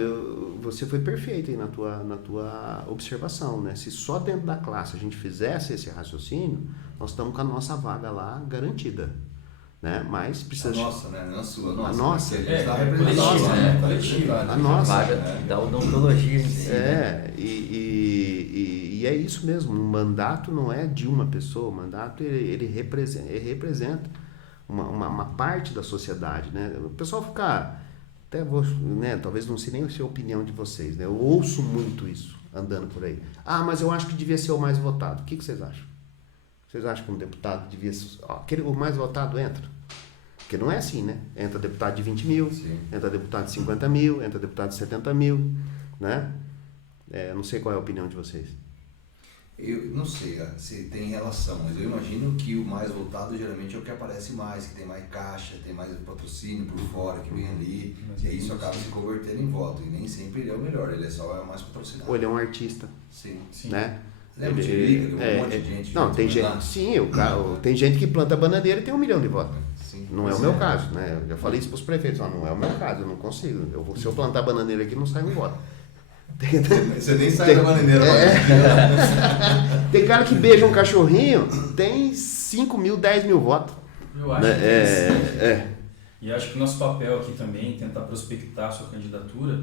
você foi perfeito aí na tua observação, né? Se só dentro da classe a gente fizesse esse raciocínio, nós estamos com a nossa vaga lá garantida, né? Mas precisa... A nossa, né? Não a sua, a nossa. A gente está representando, a nossa. A vaga da odontologia em si. E é isso mesmo, um mandato não é de uma pessoa, o mandato ele representa uma parte da sociedade, né? O pessoal fica... Até vou, né, talvez não sei nem a opinião de vocês, né? Eu ouço muito isso andando por aí. Ah, mas eu acho que devia ser o mais votado. O que vocês acham? Vocês acham que um deputado devia ser... o mais votado entra? Porque não é assim, né? Entra deputado de 20 mil, sim, entra deputado de 50 mil, entra deputado de 70 mil, né? Não sei qual é a opinião de vocês. Eu não sei se tem relação, mas eu imagino que o mais votado geralmente é o que aparece mais, que tem mais caixa, tem mais patrocínio por fora, que vem ali, e aí isso acaba se convertendo em voto, e nem sempre ele é o melhor, ele é só o mais patrocinado. Ou ele é um artista. Sim. Né? Lembra de liga, um monte de gente... Não, tem gente, sim, tem gente que planta bananeira e tem 1 milhão de votos. Sim, não é o meu caso, né? Eu já falei isso para os prefeitos, não é o meu caso, eu não consigo. Se eu plantar bananeira aqui, não sai um voto. Você nem sai da bananeira. Tem cara que beija um cachorrinho, tem 5 mil, 10 mil votos. Eu acho E acho que o nosso papel aqui também, tentar prospectar a sua candidatura,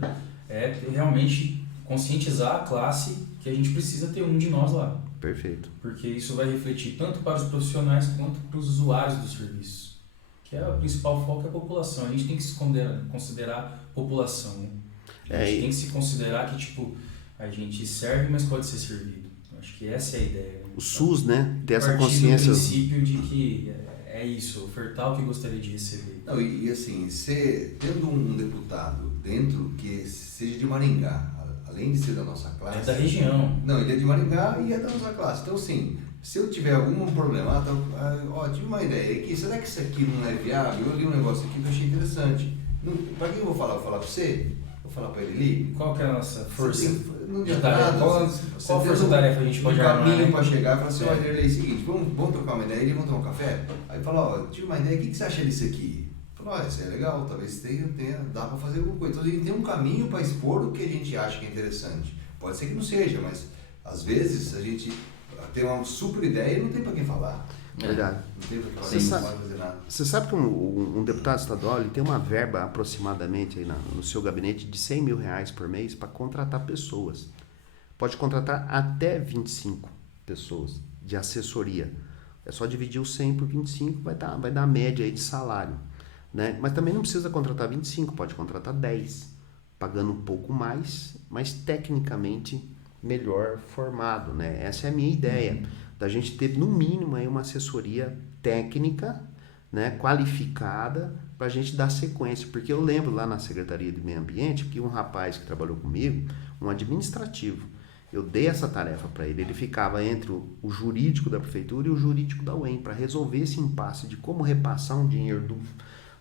é realmente conscientizar a classe que a gente precisa ter um de nós lá. Perfeito. Porque isso vai refletir tanto para os profissionais quanto para os usuários do serviço. Que o principal foco é a população. A gente tem que se considerar a população, né? A gente tem que se considerar que, a gente serve, mas pode ser servido. Acho que essa é a ideia. Né? O SUS, né? Ter essa consciência. O princípio de que é isso, ofertar o que gostaria de receber. Não, e assim, tendo um deputado dentro que seja de Maringá, além de ser da nossa classe... É da região. Não, ele é de Maringá e é da nossa classe. Então, assim, se eu tiver algum problema, tive uma ideia aqui, será que isso aqui não é viável? Eu li um negócio aqui que eu achei interessante. Para quem eu vou falar? Vou falar para você? Vou falar para ele ali? Qual que é a nossa força? Não adianta nada. Qual força-tarefa a gente pode armar? Caminho para chegar e falar assim, olha, ele é o seguinte, vamos trocar uma ideia, vamos tomar um café? Aí fala, tive uma ideia, o que você acha disso aqui? Fala, isso é legal, talvez dá para fazer alguma coisa. Então ele tem um caminho para expor o que a gente acha que é interessante. Pode ser que não seja, mas às vezes a gente tem uma super ideia e não tem para quem falar. Verdade. Não tem para quem falar, não pode fazer nada. Você sabe que um deputado estadual ele tem uma verba aproximadamente aí no seu gabinete de R$100 mil por mês para contratar pessoas. Pode contratar até 25 pessoas de assessoria. É só dividir os 100 por 25, vai dar a média aí de salário. Né? Mas também não precisa contratar 25, pode contratar 10, pagando um pouco mais, mas tecnicamente melhor formado. Né? Essa é a minha ideia. Da gente ter, no mínimo, aí uma assessoria técnica, né, qualificada, para a gente dar sequência. Porque eu lembro lá na Secretaria de Meio Ambiente que um rapaz que trabalhou comigo, um administrativo, eu dei essa tarefa para ele. Ele ficava entre o jurídico da prefeitura e o jurídico da UEM para resolver esse impasse de como repassar um dinheiro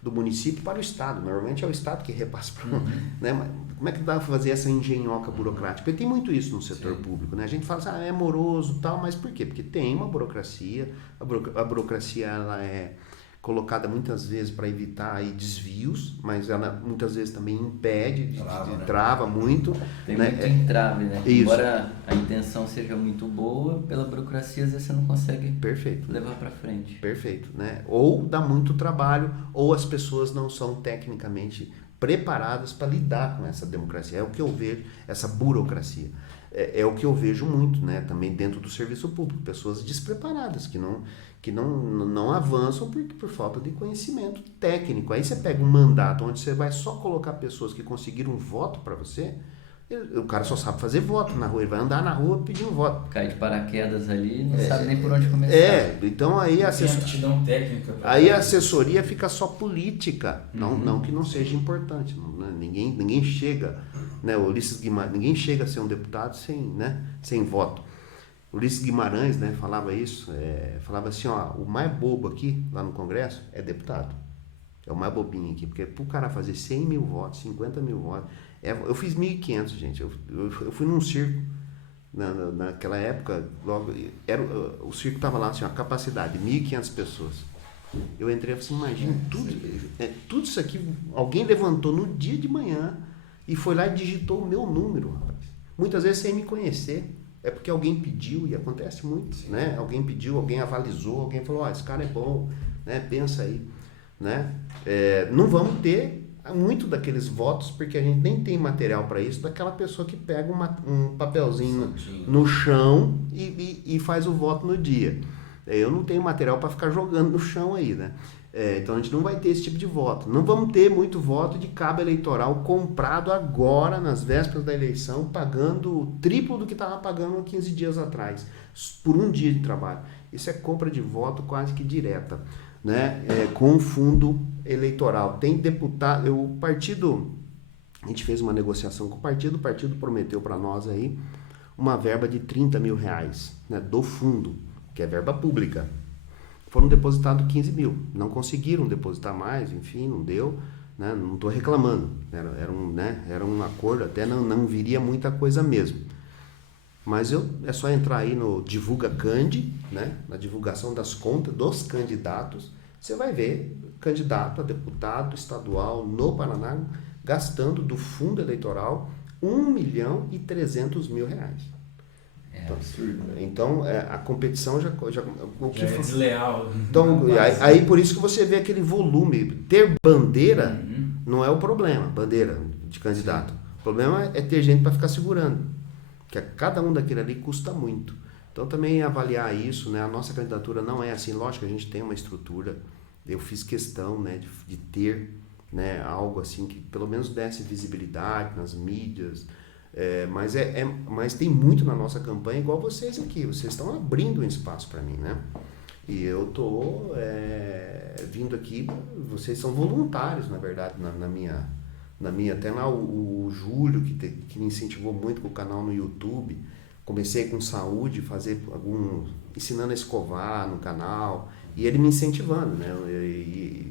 do município para o Estado. Normalmente é o Estado que repassa para né? Mas como é que dá para fazer essa engenhoca burocrática? Porque tem muito isso no setor público, né? A gente fala assim, é moroso e tal, mas por quê? Porque tem uma burocracia, a burocracia ela é colocada muitas vezes para evitar aí desvios, mas ela muitas vezes também impede, trava muito. Tem né? muito entrave, né? Isso. Embora a intenção seja muito boa, pela burocracia às vezes você não consegue levar para frente. Perfeito, né? Ou dá muito trabalho, ou as pessoas não são tecnicamente preparadas para lidar com essa democracia. É o que eu vejo, essa burocracia. É o que eu vejo muito, né? Também dentro do serviço público, pessoas despreparadas, que não avançam por falta de conhecimento técnico. Aí você pega um mandato onde você vai só colocar pessoas que conseguiram um voto para você, o cara só sabe fazer voto na rua, ele vai andar na rua pedindo voto. Cai de paraquedas ali, não sabe nem por onde começar. Então aí a assessoria fica só política, não que não seja importante, ninguém chega, né, o Ulisses Guimarães, ninguém chega a ser um deputado sem voto. O Ulisses Guimarães, né, falava isso, falava assim, o mais bobo aqui, lá no Congresso, é deputado. É o mais bobinho aqui, porque pro cara fazer 100 mil votos, 50 mil votos, eu fiz 1.500, gente, eu fui num circo, naquela época, logo, o circo estava lá, assim, a capacidade, 1.500 pessoas. Eu entrei e falei assim, imagina, tudo isso aqui, alguém levantou no dia de manhã e foi lá e digitou o meu número, rapaz. Muitas vezes sem me conhecer. É porque alguém pediu, e acontece muito, né? Alguém pediu, alguém avalizou, alguém falou, esse cara é bom, né? Pensa aí, né? Não vamos ter muito daqueles votos, porque a gente nem tem material para isso, daquela pessoa que pega um papelzinho no chão e faz o voto no dia. Eu não tenho material para ficar jogando no chão aí, né? Então a gente não vai ter esse tipo de voto. Não vamos ter muito voto de cabo eleitoral comprado agora, nas vésperas da eleição, pagando o triplo do que estava pagando 15 dias atrás, por um dia de trabalho. Isso é compra de voto quase que direta, né? Com o fundo eleitoral. Tem deputado, o partido, a gente fez uma negociação com o partido prometeu para nós aí uma verba de 30 mil reais, né, do fundo, que é verba pública. Foram depositados 15 mil, não conseguiram depositar mais, enfim, não deu, né? Não estou reclamando, era um acordo, até não viria muita coisa mesmo. Mas é só entrar aí no Divulga Candi, né? Na divulgação das contas dos candidatos, você vai ver candidato a deputado estadual no Paraná gastando do fundo eleitoral R$1.300.000. Absurdo. Então, a competição já é desleal. Então, aí por isso que você vê aquele volume. Ter bandeira não é o problema, bandeira de candidato. O problema é ter gente para ficar segurando. Porque cada um daquele ali custa muito. Então, também avaliar isso, né? A nossa candidatura não é assim. Lógico que a gente tem uma estrutura. Eu fiz questão, né, de ter, né, algo assim que pelo menos desse visibilidade nas mídias. Mas tem muito na nossa campanha, igual vocês aqui. Vocês estão abrindo um espaço para mim, né? E eu estou vindo aqui, vocês são voluntários, na verdade, na minha até lá o Júlio, que me incentivou muito com o canal no YouTube. Comecei com saúde, ensinando a escovar no canal, e ele me incentivando, né?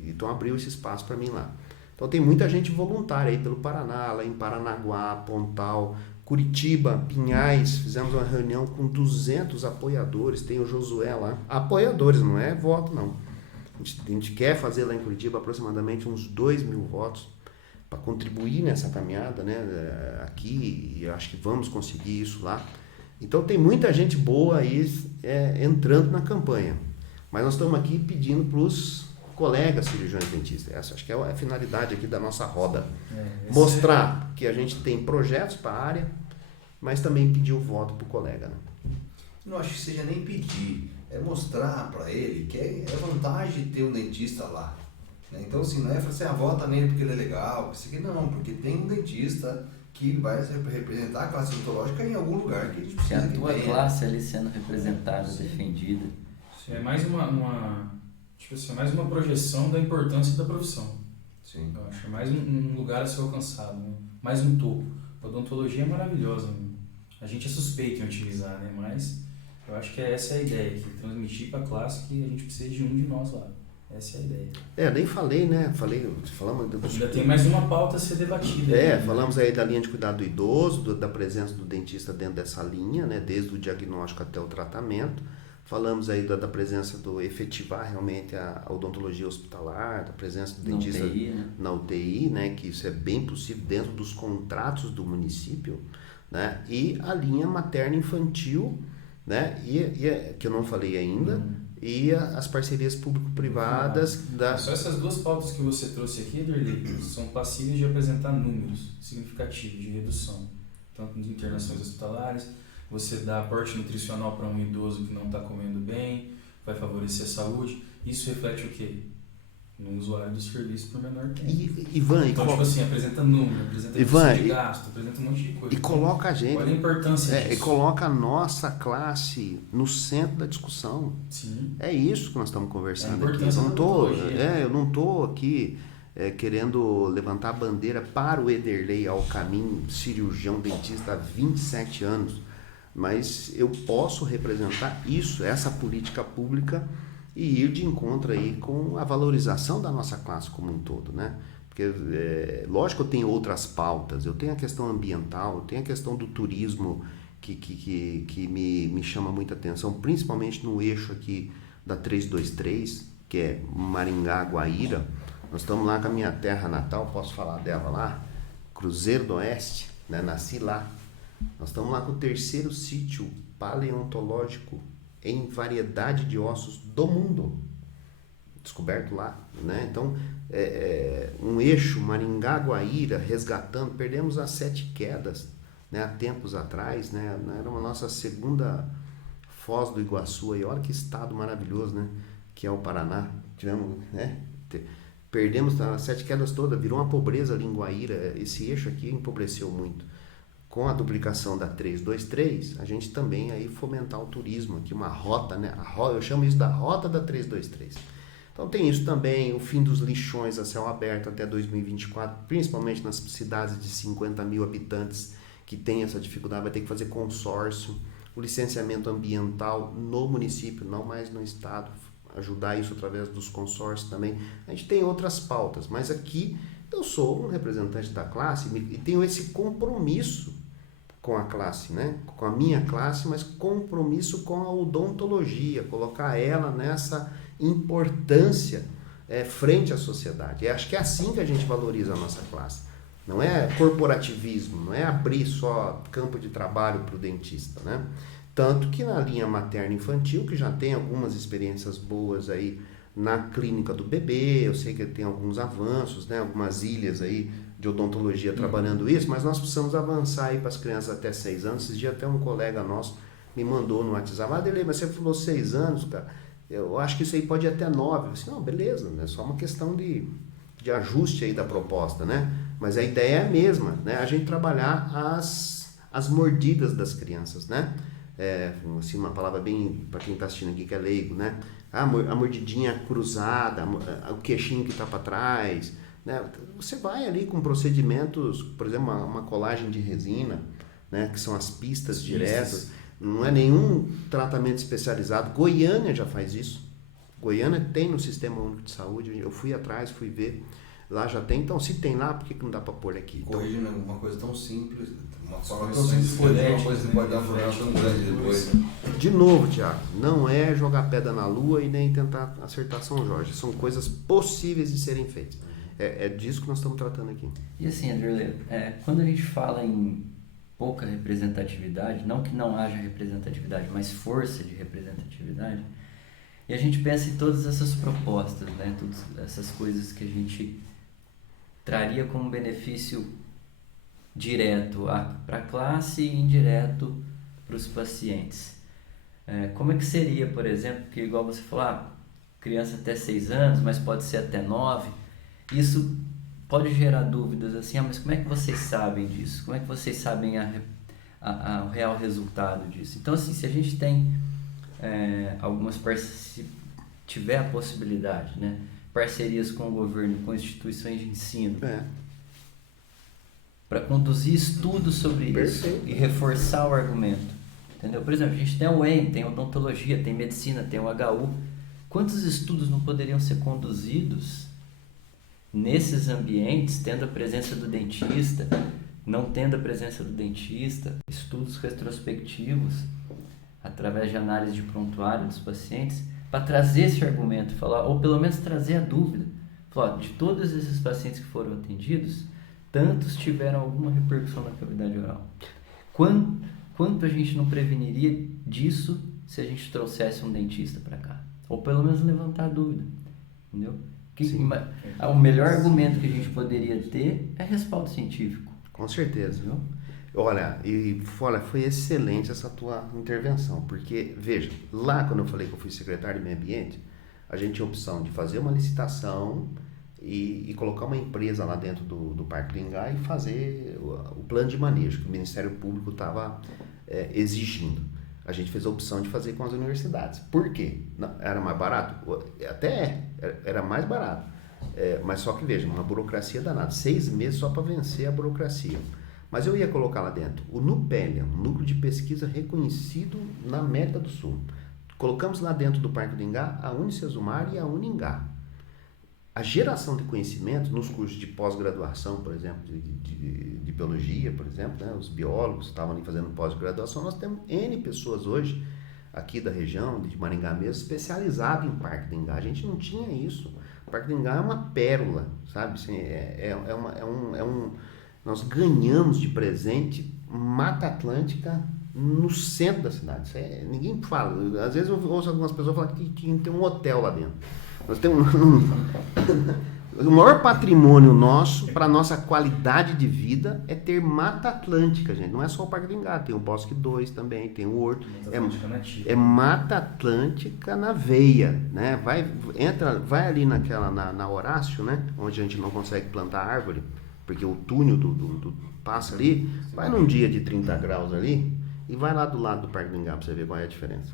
Então abriu esse espaço para mim lá. Então tem muita gente voluntária aí pelo Paraná, lá em Paranaguá, Pontal, Curitiba, Pinhais. Fizemos uma reunião com 200 apoiadores, tem o Josué lá. Apoiadores, não é voto não. A gente quer fazer lá em Curitiba aproximadamente uns 2.000 votos para contribuir nessa caminhada, né? Aqui, e acho que vamos conseguir isso lá. Então tem muita gente boa aí entrando na campanha. Mas nós estamos aqui pedindo para os colegas cirurgiões dentistas. Essa acho que é a finalidade aqui da nossa roda. Mostrar que a gente tem projetos para a área, mas também pedir o voto para o colega. Né? Não acho que seja nem pedir, é mostrar para ele que é vantagem ter um dentista lá. Né? Então, assim, não é falar assim, vota nele porque ele é legal, isso aqui não, porque tem um dentista que vai representar a classe odontológica em algum lugar que a gente precisa. Que a tua classe ali sendo representada, defendida. É mais mais uma projeção da importância da profissão. Sim. Eu acho mais um lugar a ser alcançado, né? Mais um topo. A odontologia é maravilhosa. Né? A gente é suspeito em utilizar, né? Mas eu acho que essa é a ideia aqui, transmitir para a classe que a gente precisa de um de nós lá. Essa é a ideia. Eu nem falei, né? Falamos Ainda tem mais uma pauta a ser debatida. Falamos aí da linha de cuidado do idoso, da presença do dentista dentro dessa linha, né? Desde o diagnóstico até o tratamento. Falamos aí da presença do efetivar realmente a odontologia hospitalar, da presença do dentista na UTI, né? Que isso é bem possível dentro dos contratos do município, né? E a linha materno-infantil, né? E que eu não falei ainda, e as parcerias público-privadas. Só essas duas pautas que você trouxe aqui, Ederley, são passíveis de apresentar números significativos de redução, tanto de internações hospitalares. Você dá aporte nutricional para um idoso que não está comendo bem, vai favorecer a saúde. Isso reflete o quê? No usuário do serviço por menor tempo. Ivan, então, tipo assim, apresenta número, apresenta redução de gasto, apresenta um monte de coisa. E coloca a gente. Olha a importância disso. E coloca a nossa classe no centro da discussão. Sim. É isso que nós estamos conversando aqui. Eu não estou aqui querendo levantar a bandeira para o Ederley Alcamin, cirurgião dentista há 27 anos. Mas eu posso representar isso, essa política pública, e ir de encontro aí com a valorização da nossa classe como um todo, né? Porque, lógico que eu tenho outras pautas, eu tenho a questão ambiental, eu tenho a questão do turismo que me chama muita atenção, principalmente no eixo aqui da 323, que é Maringá-Guaíra. Nós estamos lá com a minha terra natal, posso falar dela lá, Cruzeiro do Oeste, né? Nasci lá. Nós estamos lá com o 3º sítio paleontológico em variedade de ossos do mundo, descoberto lá, né? Então, um eixo Maringá-Guaíra, resgatando, perdemos as 7 quedas, né? Há tempos atrás, né? Era uma nossa segunda Foz do Iguaçu, aí, olha que estado maravilhoso, né? Que é o Paraná, tivemos, né? Perdemos as 7 quedas todas, virou uma pobreza ali em Guaíra, esse eixo aqui empobreceu muito. Com a duplicação da 323, a gente também aí fomentar o turismo aqui, uma rota, né? Eu chamo isso da rota da 323. Então tem isso também, o fim dos lixões a céu aberto até 2024, principalmente nas cidades de 50 mil habitantes que tem essa dificuldade, vai ter que fazer consórcio, o licenciamento ambiental no município, não mais no estado, ajudar isso através dos consórcios também. A gente tem outras pautas, mas aqui eu sou um representante da classe e tenho esse compromisso com a classe, né? Com a minha classe, mas compromisso com a odontologia, colocar ela nessa importância frente à sociedade. Acho que é assim que a gente valoriza a nossa classe. Não é corporativismo, não é abrir só campo de trabalho para o dentista, né? Tanto que na linha materno-infantil, que já tem algumas experiências boas aí na clínica do bebê, eu sei que tem alguns avanços, né? Algumas ilhas aí de odontologia trabalhando isso, mas nós precisamos avançar aí para as crianças até 6 anos. Esses dias até um colega nosso me mandou no WhatsApp, Adelei, mas você falou 6 anos, cara, eu acho que isso aí pode ir até 9. Eu disse, não, beleza, é só uma questão de ajuste aí da proposta, né? Mas a ideia é a mesma, né? A gente trabalhar as mordidas das crianças, né? Assim, uma palavra bem, para quem está assistindo aqui que é leigo, né? A mordidinha cruzada, o queixinho que está para trás, né? Você vai ali com procedimentos, por exemplo, uma colagem de resina, né? Que são as pistas diretas, não é nenhum tratamento especializado. Goiânia já faz isso. Goiânia tem no Sistema Único de Saúde, eu fui atrás, fui ver, lá já tem. Então, se tem lá, por que não dá para pôr aqui? Corrigindo uma coisa tão simples, uma forma tão simples, simples, uma coisa que pode dar um problema tão grande depois. De novo, Thiago, não é jogar pedra na lua e nem tentar acertar São Jorge. São coisas possíveis de serem feitas. É disso que nós estamos tratando aqui. E assim, Ederley, quando a gente fala em pouca representatividade, não que não haja representatividade, mas força de representatividade, e a gente pensa em todas essas propostas, né? Todas essas coisas que a gente traria como benefício direto para a classe e indireto para os pacientes. Como é que seria, por exemplo, que igual você falou, criança até 6 anos, mas pode ser até 9, isso pode gerar dúvidas assim, mas como é que vocês sabem disso? Como é que vocês sabem o real resultado disso? Então, assim, se a gente tem se tiver a possibilidade, né, parcerias com o governo, com instituições de ensino, para conduzir estudos sobre isso e reforçar o argumento, entendeu? Por exemplo, a gente tem o UEM, tem odontologia, tem medicina, tem o HU. quantos estudos não poderiam ser conduzidos nesses ambientes, tendo a presença do dentista, não tendo a presença do dentista, estudos retrospectivos, através de análise de prontuário dos pacientes, para trazer esse argumento, falar, ou pelo menos trazer a dúvida. Falar, de todos esses pacientes que foram atendidos, tantos tiveram alguma repercussão na cavidade oral. Quanto a gente não preveniria disso se a gente trouxesse um dentista para cá? Ou pelo menos levantar a dúvida, entendeu? O melhor argumento que a gente poderia ter é respaldo científico. Com certeza. Viu? Olha, foi excelente essa tua intervenção, porque, veja, lá quando eu falei que eu fui secretário de meio ambiente, a gente tinha a opção de fazer uma licitação e colocar uma empresa lá dentro do Parque do Ingá e fazer o plano de manejo que o Ministério Público estava exigindo. A gente fez a opção de fazer com as universidades. Por quê? Não, era mais barato? Até era mais barato. Mas só que, veja, uma burocracia danada. 6 meses só para vencer a burocracia. Mas eu ia colocar lá dentro o NUPELIA, um núcleo de pesquisa reconhecido na América do Sul. Colocamos lá dentro do Parque do Ingá a Unicesumar e a Uningá. A geração de conhecimento nos cursos de pós-graduação, por exemplo, de biologia, por exemplo, né, os biólogos estavam ali fazendo pós-graduação, nós temos N pessoas hoje, aqui da região, de Maringá mesmo, especializado em Parque do Ingá. A gente não tinha isso. O Parque do Ingá é uma pérola, sabe? Assim, nós ganhamos de presente Mata Atlântica no centro da cidade. Ninguém fala. Às vezes eu ouço algumas pessoas falar que tinha que ter um hotel lá dentro. Nós temos o maior patrimônio nosso para a nossa qualidade de vida é ter Mata Atlântica, gente. Não é só o Parque do Ingá, tem o Bosque 2 também, tem o Horto. É Mata Atlântica na veia, né? Vai ali na Horácio, né? Onde a gente não consegue plantar árvore, porque o túnel passa ali. Vai num dia de 30 graus ali e vai lá do lado do Parque do Ingá para você ver qual é a diferença.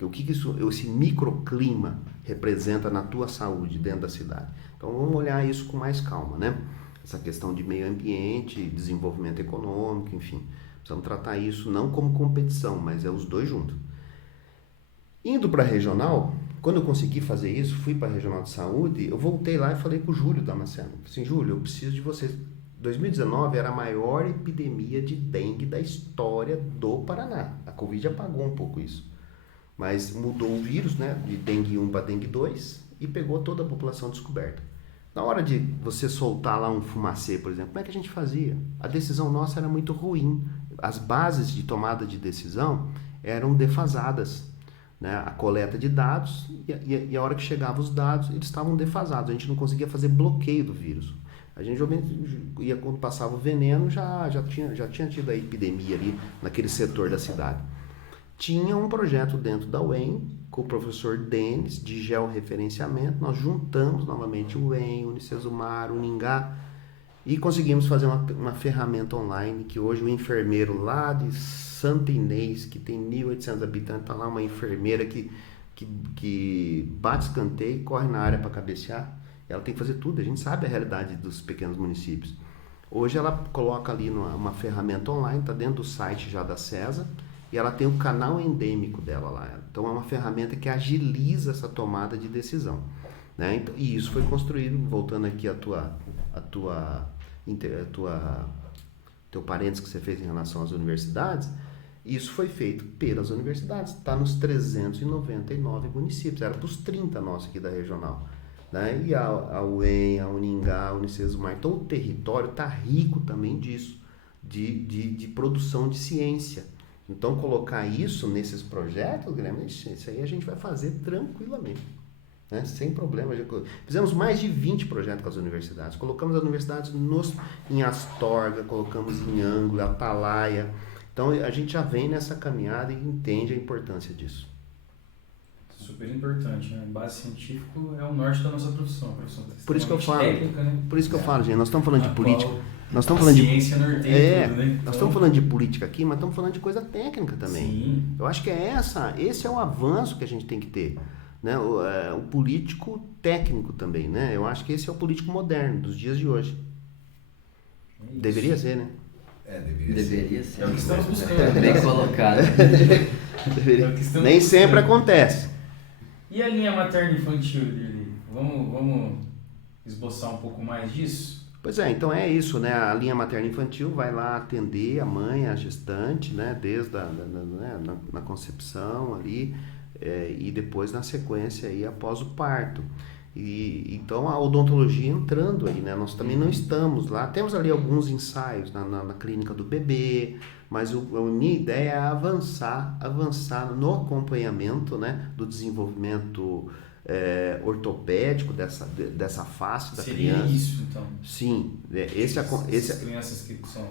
O que esse microclima representa na tua saúde dentro da cidade. Então vamos olhar isso com mais calma, né? Essa questão de meio ambiente, desenvolvimento econômico, enfim. Precisamos tratar isso não como competição, mas os dois juntos. Indo para a regional, quando eu consegui fazer isso, fui para a regional de saúde, eu voltei lá e falei com o Júlio Damasceno. Assim, Júlio, eu preciso de vocês. 2019 era a maior epidemia de dengue da história do Paraná. A Covid apagou um pouco isso. Mas mudou o vírus, né, de dengue 1 para dengue 2 e pegou toda a população descoberta. Na hora de você soltar lá um fumacê, por exemplo, como é que a gente fazia? A decisão nossa era muito ruim. As bases de tomada de decisão eram defasadas, né? A coleta de dados e a hora que chegavam os dados, eles estavam defasados. A gente não conseguia fazer bloqueio do vírus. A gente ia, quando passava o veneno, já tinha tido a epidemia ali naquele setor da cidade. Tinha um projeto dentro da UEM, com o professor Denis, de georreferenciamento. Nós juntamos novamente o UEM, o Unicesumar, o Uningá, e conseguimos fazer uma ferramenta online, que hoje o enfermeiro lá de Santa Inês, que tem 1.800 habitantes, está lá uma enfermeira que bate escanteio e corre na área para cabecear. Ela tem que fazer tudo, a gente sabe a realidade dos pequenos municípios. Hoje ela coloca ali uma ferramenta online, está dentro do site já da CESA, e ela tem o canal endêmico dela lá. Então é uma ferramenta que agiliza essa tomada de decisão, né? Então, e isso foi construído, voltando aqui teu parênteses que você fez em relação às universidades, isso foi feito pelas universidades, está nos 399 municípios, era para os 30 nossos aqui da regional, né? E a UEM, a Uningá, a Unicesumar, então o território está rico também disso, de produção de ciência. Então, colocar isso nesses projetos, Guilherme, isso aí a gente vai fazer tranquilamente, né? Sem problema. Fizemos mais de 20 projetos com as universidades. Colocamos as universidades em Astorga, colocamos em Angra, Atalaia. Então, a gente já vem nessa caminhada e entende a importância disso. Super importante, né? Base científico é o norte da nossa profissão. Por isso que eu falo, técnica, né? Por isso que eu falo, gente, nós estamos falando de política. Nós estamos falando ciência norteia tudo, né? Nós estamos falando de política aqui, mas estamos falando de coisa técnica também. Sim. Eu acho que esse é o avanço que a gente tem que ter, né? O político técnico também, né? Eu acho que esse é o político moderno dos dias de hoje. Deveria ser, né? Deveria ser. É o que estamos buscando. Bem colocado. Nem sempre acontece. E a linha materno-infantil, Dirley? Vamos esboçar um pouco mais disso? Pois é, então é isso, né? A linha materno-infantil vai lá atender a mãe, a gestante, né? Desde na concepção ali, e depois na sequência aí após o parto. E então a odontologia entrando aí, né? Nós também não estamos lá. Temos ali alguns ensaios na clínica do bebê, mas a minha ideia é avançar no acompanhamento, né? Do desenvolvimento ortopédico dessa face da criança. Seria isso, então? Sim. Essas crianças que são...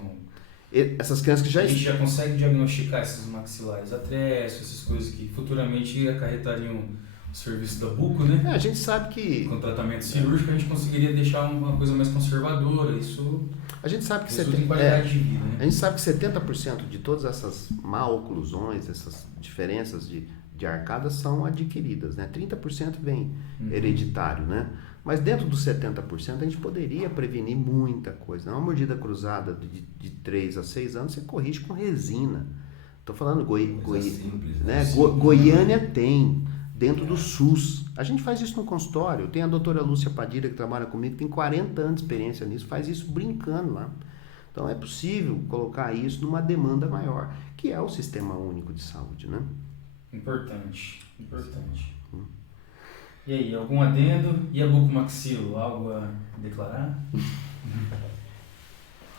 Essas crianças que já... A gente já consegue diagnosticar esses maxilares atrésios, essas coisas que futuramente acarretariam o serviço da buco, né? A gente sabe que... Com tratamento cirúrgico a gente conseguiria deixar uma coisa mais conservadora, isso... A gente sabe que tem qualidade de vida, né? A gente sabe que 70% de todas essas mal-oclusões, essas diferenças de arcadas são adquiridas, né? 30% vem hereditário, né? Mas dentro dos 70% a gente poderia prevenir muita coisa. Uma mordida cruzada de 3 a 6 anos você corrige com resina. Estou falando simples, né? Simples, Goiânia tem, dentro do SUS. A gente faz isso no consultório. Tem a doutora Lúcia Padilha que trabalha comigo, tem 40 anos de experiência nisso, faz isso brincando lá. Então é possível colocar isso numa demanda maior, que é o Sistema Único de Saúde, né? Importante. E aí, algum adendo? E a bucomaxilo, algo a declarar?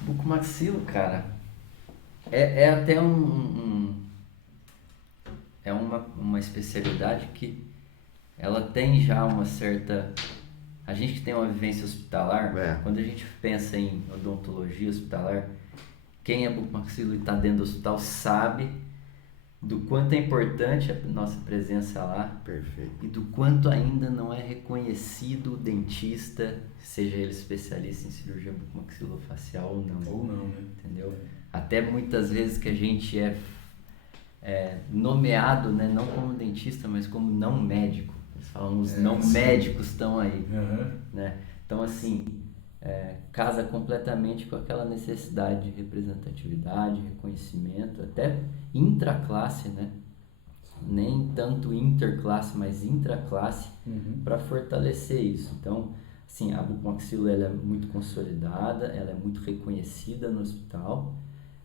Bucomaxilo, cara, é até é uma especialidade que ela tem já uma certa... A gente que tem uma vivência hospitalar, quando a gente pensa em odontologia hospitalar, quem é bucomaxilo e está dentro do hospital sabe do quanto é importante a nossa presença lá. Perfeito. E do quanto ainda não é reconhecido o dentista, seja ele especialista em cirurgia bucomaxilofacial ou não. Ou não, né? Entendeu? Até muitas vezes que a gente é nomeado, né, não como dentista, mas como não médico. Eles falam, os não médicos estão aí. Né? Então, assim, casa completamente com aquela necessidade de representatividade, reconhecimento, até intraclasse, né? Nem tanto interclasse, mas intraclasse, para fortalecer isso. Então, assim, a bucomaxilo ela é muito consolidada, ela é muito reconhecida no hospital,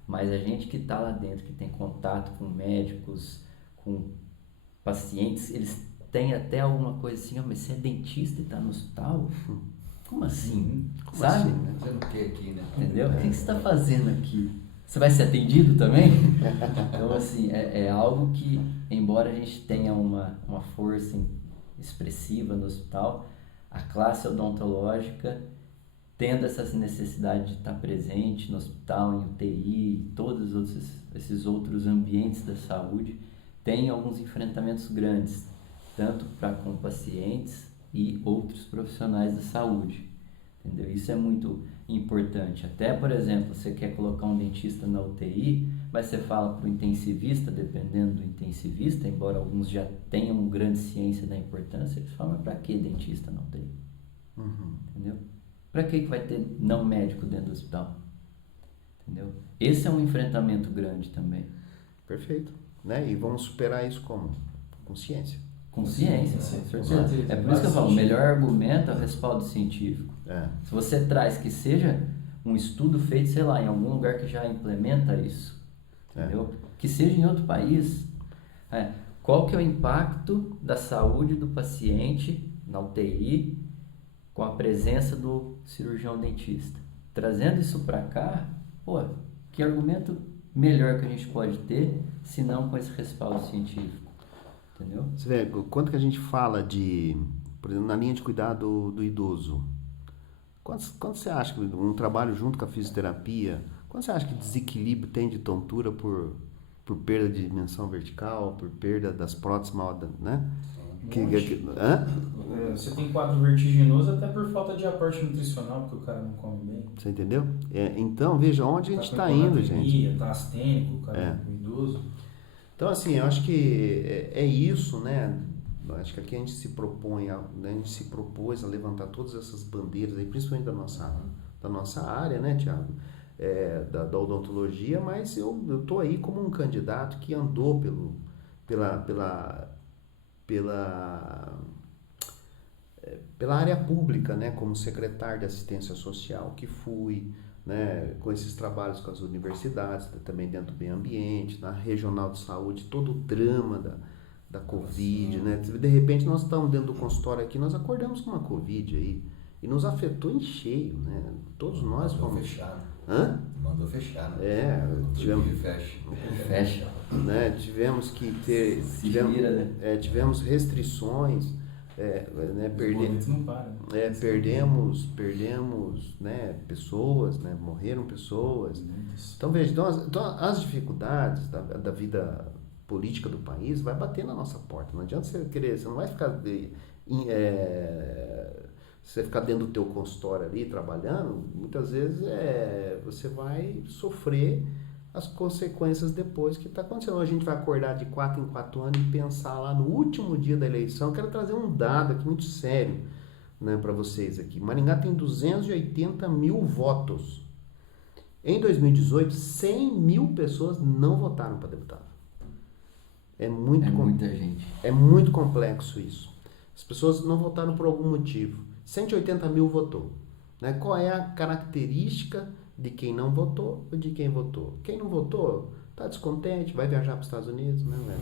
mas a gente que está lá dentro, que tem contato com médicos, com pacientes, eles têm até alguma coisa assim, mas você é dentista e está no hospital? Como assim? Sabe? Assim? Fazendo o que aqui, né? Entendeu? O que você está fazendo aqui? Você vai ser atendido também? Então, assim, é algo que, embora a gente tenha uma força expressiva no hospital, a classe odontológica, tendo essa necessidade de estar presente no hospital, em UTI, todos esses outros ambientes da saúde, tem alguns enfrentamentos grandes, tanto com pacientes e outros profissionais da saúde. Entendeu? Isso é muito importante. Até, por exemplo, você quer colocar um dentista na UTI, mas você fala para o intensivista, dependendo do intensivista, embora alguns já tenham grande ciência da importância, eles falam, mas para que dentista na UTI? Entendeu? Para que vai ter não médico dentro do hospital? Entendeu? Esse é um enfrentamento grande também. Perfeito. Né? E vamos superar isso como? Com ciência. Com ciência, com certeza. É por isso que eu falo, o melhor argumento é o respaldo científico. Se você traz que seja um estudo feito, sei lá, em algum lugar que já implementa isso, entendeu? Que seja em outro país. Qual que é o impacto da saúde do paciente na UTI com a presença do cirurgião dentista? Trazendo isso para cá, que argumento melhor que a gente pode ter, se não com esse respaldo científico? Entendeu? Você vê, quanto que a gente fala de, por exemplo, na linha de cuidado do idoso, quanto você acha que um trabalho junto com a fisioterapia, quanto você acha que desequilíbrio tem de tontura por perda de dimensão vertical, por perda das próteses mal, né? Você tem quadro vertiginoso até por falta de aporte nutricional, porque o cara não come bem. Você entendeu? Então, veja onde a gente está indo, gente. Tá astênico, o cara é idoso. Então, assim, eu acho que é isso, né? Eu acho que aqui a gente se propõe, a gente se propôs a levantar todas essas bandeiras aí, principalmente da nossa área, né, Thiago? Da odontologia, mas eu tô aí como um candidato que andou pela área pública, né, como secretário de assistência social que fui, né, com esses trabalhos com as universidades, também dentro do meio ambiente, na regional de saúde, todo o drama da Covid, né? De repente nós estamos dentro do consultório aqui, nós acordamos com uma Covid aí e nos afetou em cheio, né? Todos nós fomos... Mandou fechar, né? Tivemos... Fecha. Né? Tivemos que ter... Tivemos restrições, né? Perdemos, né? Pessoas, né? Morreram pessoas. Então veja, então, as dificuldades da vida política do país vai bater na nossa porta. Não adianta você querer, você não vai ficar você ficar dentro do teu consultório ali trabalhando, muitas vezes você vai sofrer as consequências depois que está acontecendo. A gente vai acordar de 4 em 4 anos e pensar lá no último dia da eleição. Quero trazer um dado aqui muito sério, né, para vocês aqui. Maringá tem 280 mil votos. Em 2018, 100 mil pessoas não votaram para deputado. Muita gente. É muito complexo isso. As pessoas não votaram por algum motivo. 180 mil votou. Né? Qual é a característica de quem não votou ou de quem votou? Quem não votou está descontente, vai viajar para os Estados Unidos, né, velho?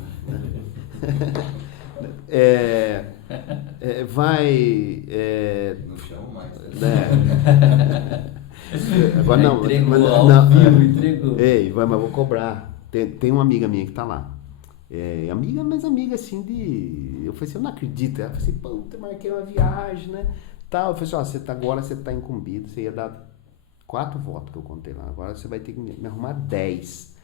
Não chamo mais. Agora não. Entregou. Ei, mas eu vou cobrar. Tem uma amiga minha que está lá. Mas amiga assim de... Eu falei assim, eu não acredito. Ela falou assim, pô, eu marquei uma viagem, né? Tal. Eu falei assim, agora você tá incumbido, você ia dar 4 votos que eu contei lá. Agora você vai ter que me arrumar 10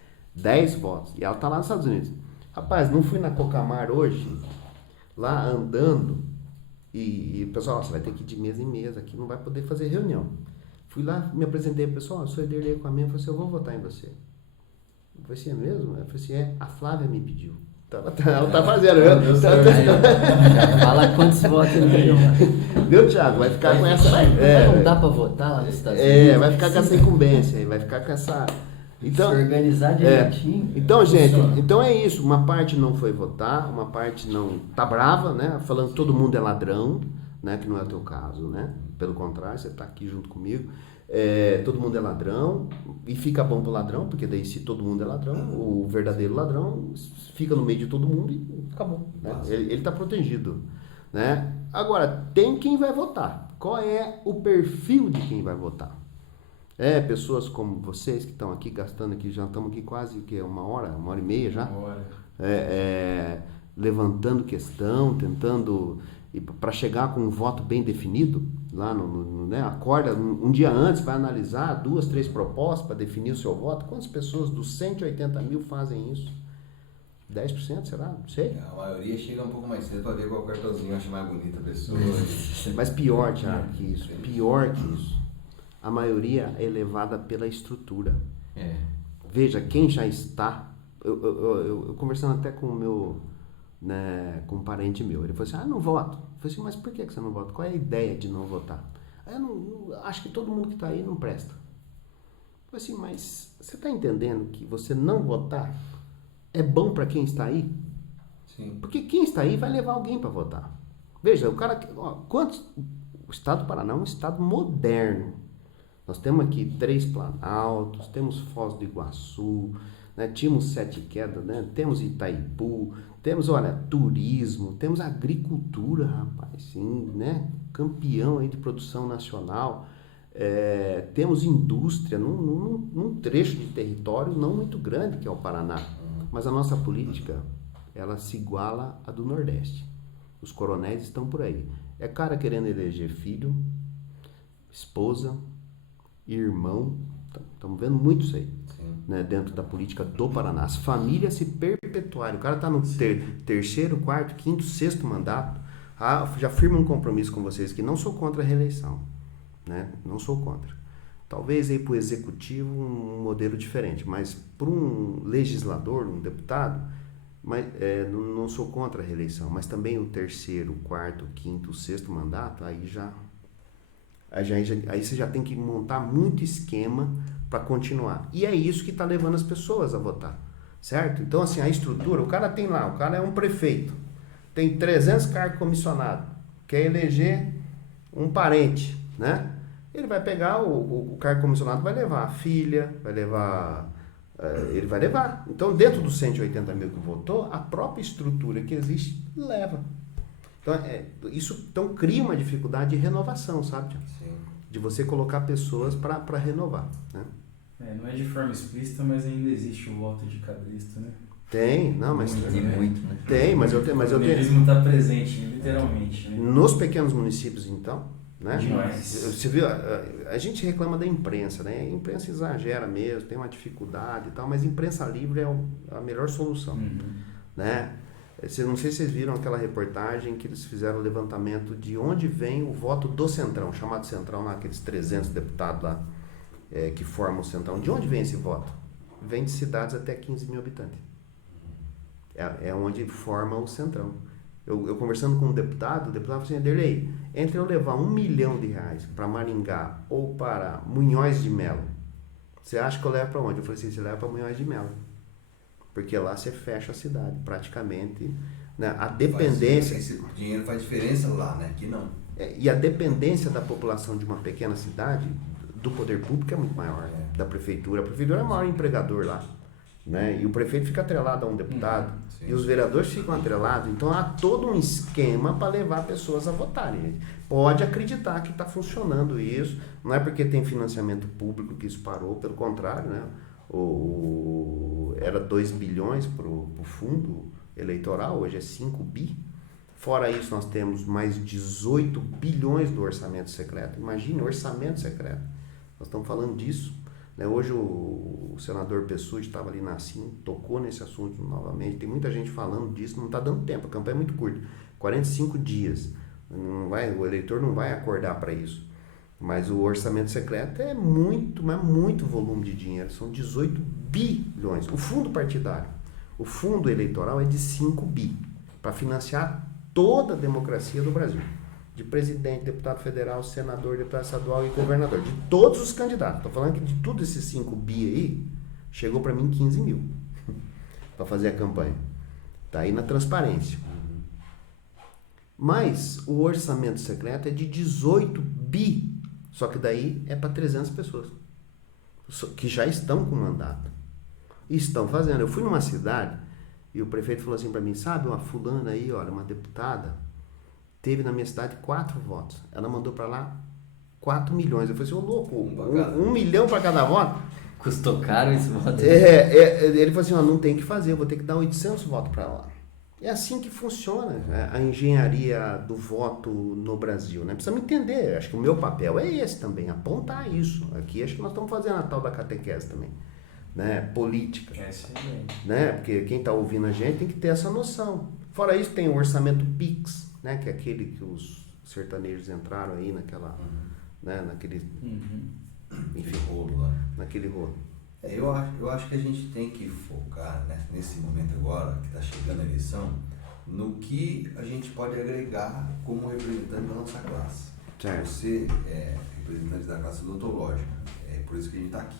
votos. E ela tá lá nos Estados Unidos. Rapaz, não fui na Cocamar hoje, lá andando, e o pessoal, você vai ter que ir de mesa em mesa aqui, não vai poder fazer reunião. Fui lá, me apresentei pro pessoal, eu sou Ederlei com a minha, eu falei assim, eu vou votar em você. Eu falei assim, é mesmo? Eu falei assim, a Flávia me pediu. Ela tá fazendo, viu? Fala quantos votos ele deu. Viu, Thiago? Vai ficar com essa... Não dá pra votar lá nos Estados Unidos. Vai ficar com essa incumbência aí, vai ficar com essa... Então, se organizar direitinho. Então, gente, então é isso. Uma parte não foi votar, uma parte não tá brava, né? Falando que todo mundo é ladrão, né? Que não é o teu caso, né? Pelo contrário, você tá aqui junto comigo. Todo mundo é ladrão e fica bom pro ladrão, porque daí se todo mundo é ladrão, o verdadeiro ladrão fica no meio de todo mundo e acabou, né? Ele tá protegido, né? Agora, tem quem vai votar. Qual é o perfil de quem vai votar? Pessoas como vocês que estão aqui gastando aqui, já estamos aqui quase uma hora e meia já, levantando questão, tentando para chegar com um voto bem definido lá né? Acorda um dia antes, vai analisar 2, 3 propostas para definir o seu voto. Quantas pessoas dos 180 mil fazem isso? 10%, será? Não sei. A maioria chega um pouco mais cedo para ver qual cartãozinho acha mais bonita a pessoa. Mas pior, Thiago, que isso. Pior que isso. A maioria é elevada pela estrutura. Veja, quem já está... Eu conversando até com o meu... Né, com um parente meu, ele falou assim, não voto. Eu falei assim, mas por que você não vota? Qual é a ideia de não votar? Eu acho que todo mundo que está aí não presta. Eu falei assim, mas você está entendendo que você não votar é bom para quem está aí? Sim. Porque quem está aí vai levar alguém para votar. Veja, o cara... O estado do Paraná é um estado moderno. Nós temos aqui 3 planaltos, temos Foz do Iguaçu, né? Tínhamos 7 Quedas, né? Temos Itaipu, temos, turismo, temos agricultura, rapaz, sim, né? Campeão aí de produção nacional. Temos indústria num trecho de território não muito grande, que é o Paraná. Mas a nossa política, ela se iguala à do Nordeste. Os coronéis estão por aí. É cara querendo eleger filho, esposa, irmão. Estamos vendo muito isso aí, né, dentro da política do Paraná. As famílias se perpetuarem. O cara está no terceiro, quarto, quinto, sexto mandato. Já firmo um compromisso com vocês que não sou contra a reeleição, né? Não sou contra. Talvez aí para o executivo um modelo diferente, mas para um legislador, um deputado, não sou contra a reeleição, mas também o terceiro, quarto, quinto, sexto mandato, aí você já tem que montar muito esquema para continuar. E é isso que está levando as pessoas a votar, certo? Então, assim, a estrutura, o cara é um prefeito, tem 300 cargos comissionados, quer eleger um parente, né? Ele vai pegar o cargo comissionado, vai levar a filha, vai levar... ele vai levar. Então, dentro dos 180 mil que votou, a própria estrutura que existe leva. Então, isso cria uma dificuldade de renovação, sabe? Sim. De você colocar pessoas para renovar, né? Não é de forma explícita, mas ainda existe o voto de cabresto, né? Tem, não, mas... Tem muito, né? Tem, mas eu tenho... O comunismo está presente, literalmente, né? Nos pequenos municípios, então, né? Demais. Você viu, a gente reclama da imprensa, né? A imprensa exagera mesmo, tem uma dificuldade e tal, mas imprensa livre é a melhor solução, né? Não sei se vocês viram aquela reportagem que eles fizeram o levantamento de onde vem o voto do Centrão, chamado Centrão, aqueles 300 deputados lá que formam o Centrão. De onde vem esse voto? Vem de cidades até 15 mil habitantes. É onde forma o Centrão. Eu conversando com um deputado, o deputado falou assim, Derlei, entre eu levar R$1 milhão para Maringá ou para Munhoz de Melo, você acha que eu levo para onde? Eu falei assim, você leva para Munhoz de Melo. Porque lá você fecha a cidade, praticamente. Né? A dependência... Esse dinheiro faz diferença lá, né? Aqui não. E a dependência da população de uma pequena cidade, do poder público, é muito maior. Da prefeitura. A prefeitura é o maior empregador lá. Né? E o prefeito fica atrelado a um deputado. E os vereadores ficam atrelados. Então há todo um esquema para levar pessoas a votarem. Pode acreditar que está funcionando isso. Não é porque tem financiamento público que isso parou. Pelo contrário, né? Era 2 bilhões para o fundo eleitoral, hoje é 5 bi. Fora isso, nós temos mais 18 bilhões do orçamento secreto. Imagine, orçamento secreto. Nós estamos falando disso. Né? Hoje o senador Pessutti estava ali na Assim, tocou nesse assunto novamente. Tem muita gente falando disso, não está dando tempo, a campanha é muito curta. 45 dias. O eleitor não vai acordar para isso. Mas o orçamento secreto é muito volume de dinheiro. São 18 bilhões. O fundo partidário, o fundo eleitoral é de 5 bi. Para financiar toda a democracia do Brasil. De presidente, deputado federal, senador, deputado estadual e governador. De todos os candidatos. Estou falando que de tudo esses 5 bi aí, chegou para mim 15 mil. Para fazer a campanha. Está aí na transparência. Mas o orçamento secreto é de 18 bi. Só que daí é para 300 pessoas que já estão com mandato e estão fazendo. Eu fui numa cidade e o prefeito falou assim para mim, sabe, uma fulana aí, olha, uma deputada, teve na minha cidade 4 votos. Ela mandou para lá 4 milhões. Eu falei assim, ô louco, 1 milhão para cada voto? Custou caro esse voto? Ele falou assim, ó, não tem que fazer, eu vou ter que dar 800 votos para lá. É assim que funciona a engenharia do voto no Brasil, né? Precisamos entender, acho que o meu papel é esse também, apontar isso. Aqui acho que nós estamos fazendo a tal da catequese também, né? Política, né? Porque quem está ouvindo a gente tem que ter essa noção. Fora isso tem o orçamento PIX, né? Que é aquele que os sertanejos entraram aí naquela, né? Naquele, enfim, rolo lá. Naquele rolo. Eu acho que a gente tem que focar, né, nesse momento agora, que está chegando a eleição, no que a gente pode agregar como representante da nossa classe. Certo. Você é representante da classe odontológica, é por isso que a gente está aqui.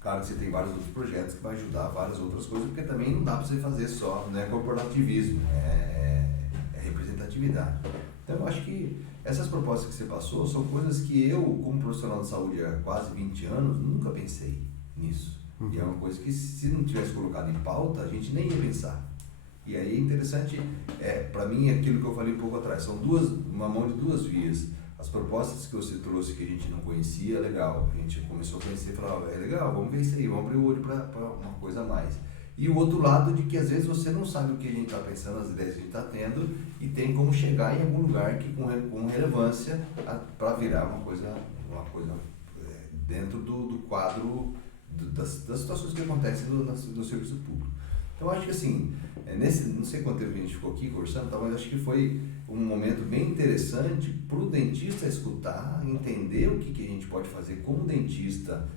Claro que você tem vários outros projetos que vai ajudar várias outras coisas, porque também não dá para você fazer só, não é corporativismo, é representatividade. Então eu acho que essas propostas que você passou são coisas que eu, como profissional de saúde há quase 20 anos, nunca pensei nisso. E é uma coisa que se não tivesse colocado em pauta, a gente nem ia pensar. E aí é interessante, para mim, aquilo que eu falei um pouco atrás, são uma mão de duas vias. As propostas que você trouxe que a gente não conhecia, legal. A gente começou a conhecer e falou, é legal, vamos ver isso aí, vamos abrir o olho para uma coisa a mais. E o outro lado de que às vezes você não sabe o que a gente está pensando, as ideias que a gente está tendo, e tem como chegar em algum lugar que com relevância para virar uma coisa dentro do quadro das situações que acontecem no serviço público. Então acho que assim, não sei quanto tempo a gente ficou aqui conversando, mas acho que foi um momento bem interessante para o dentista escutar, entender o que a gente pode fazer como dentista,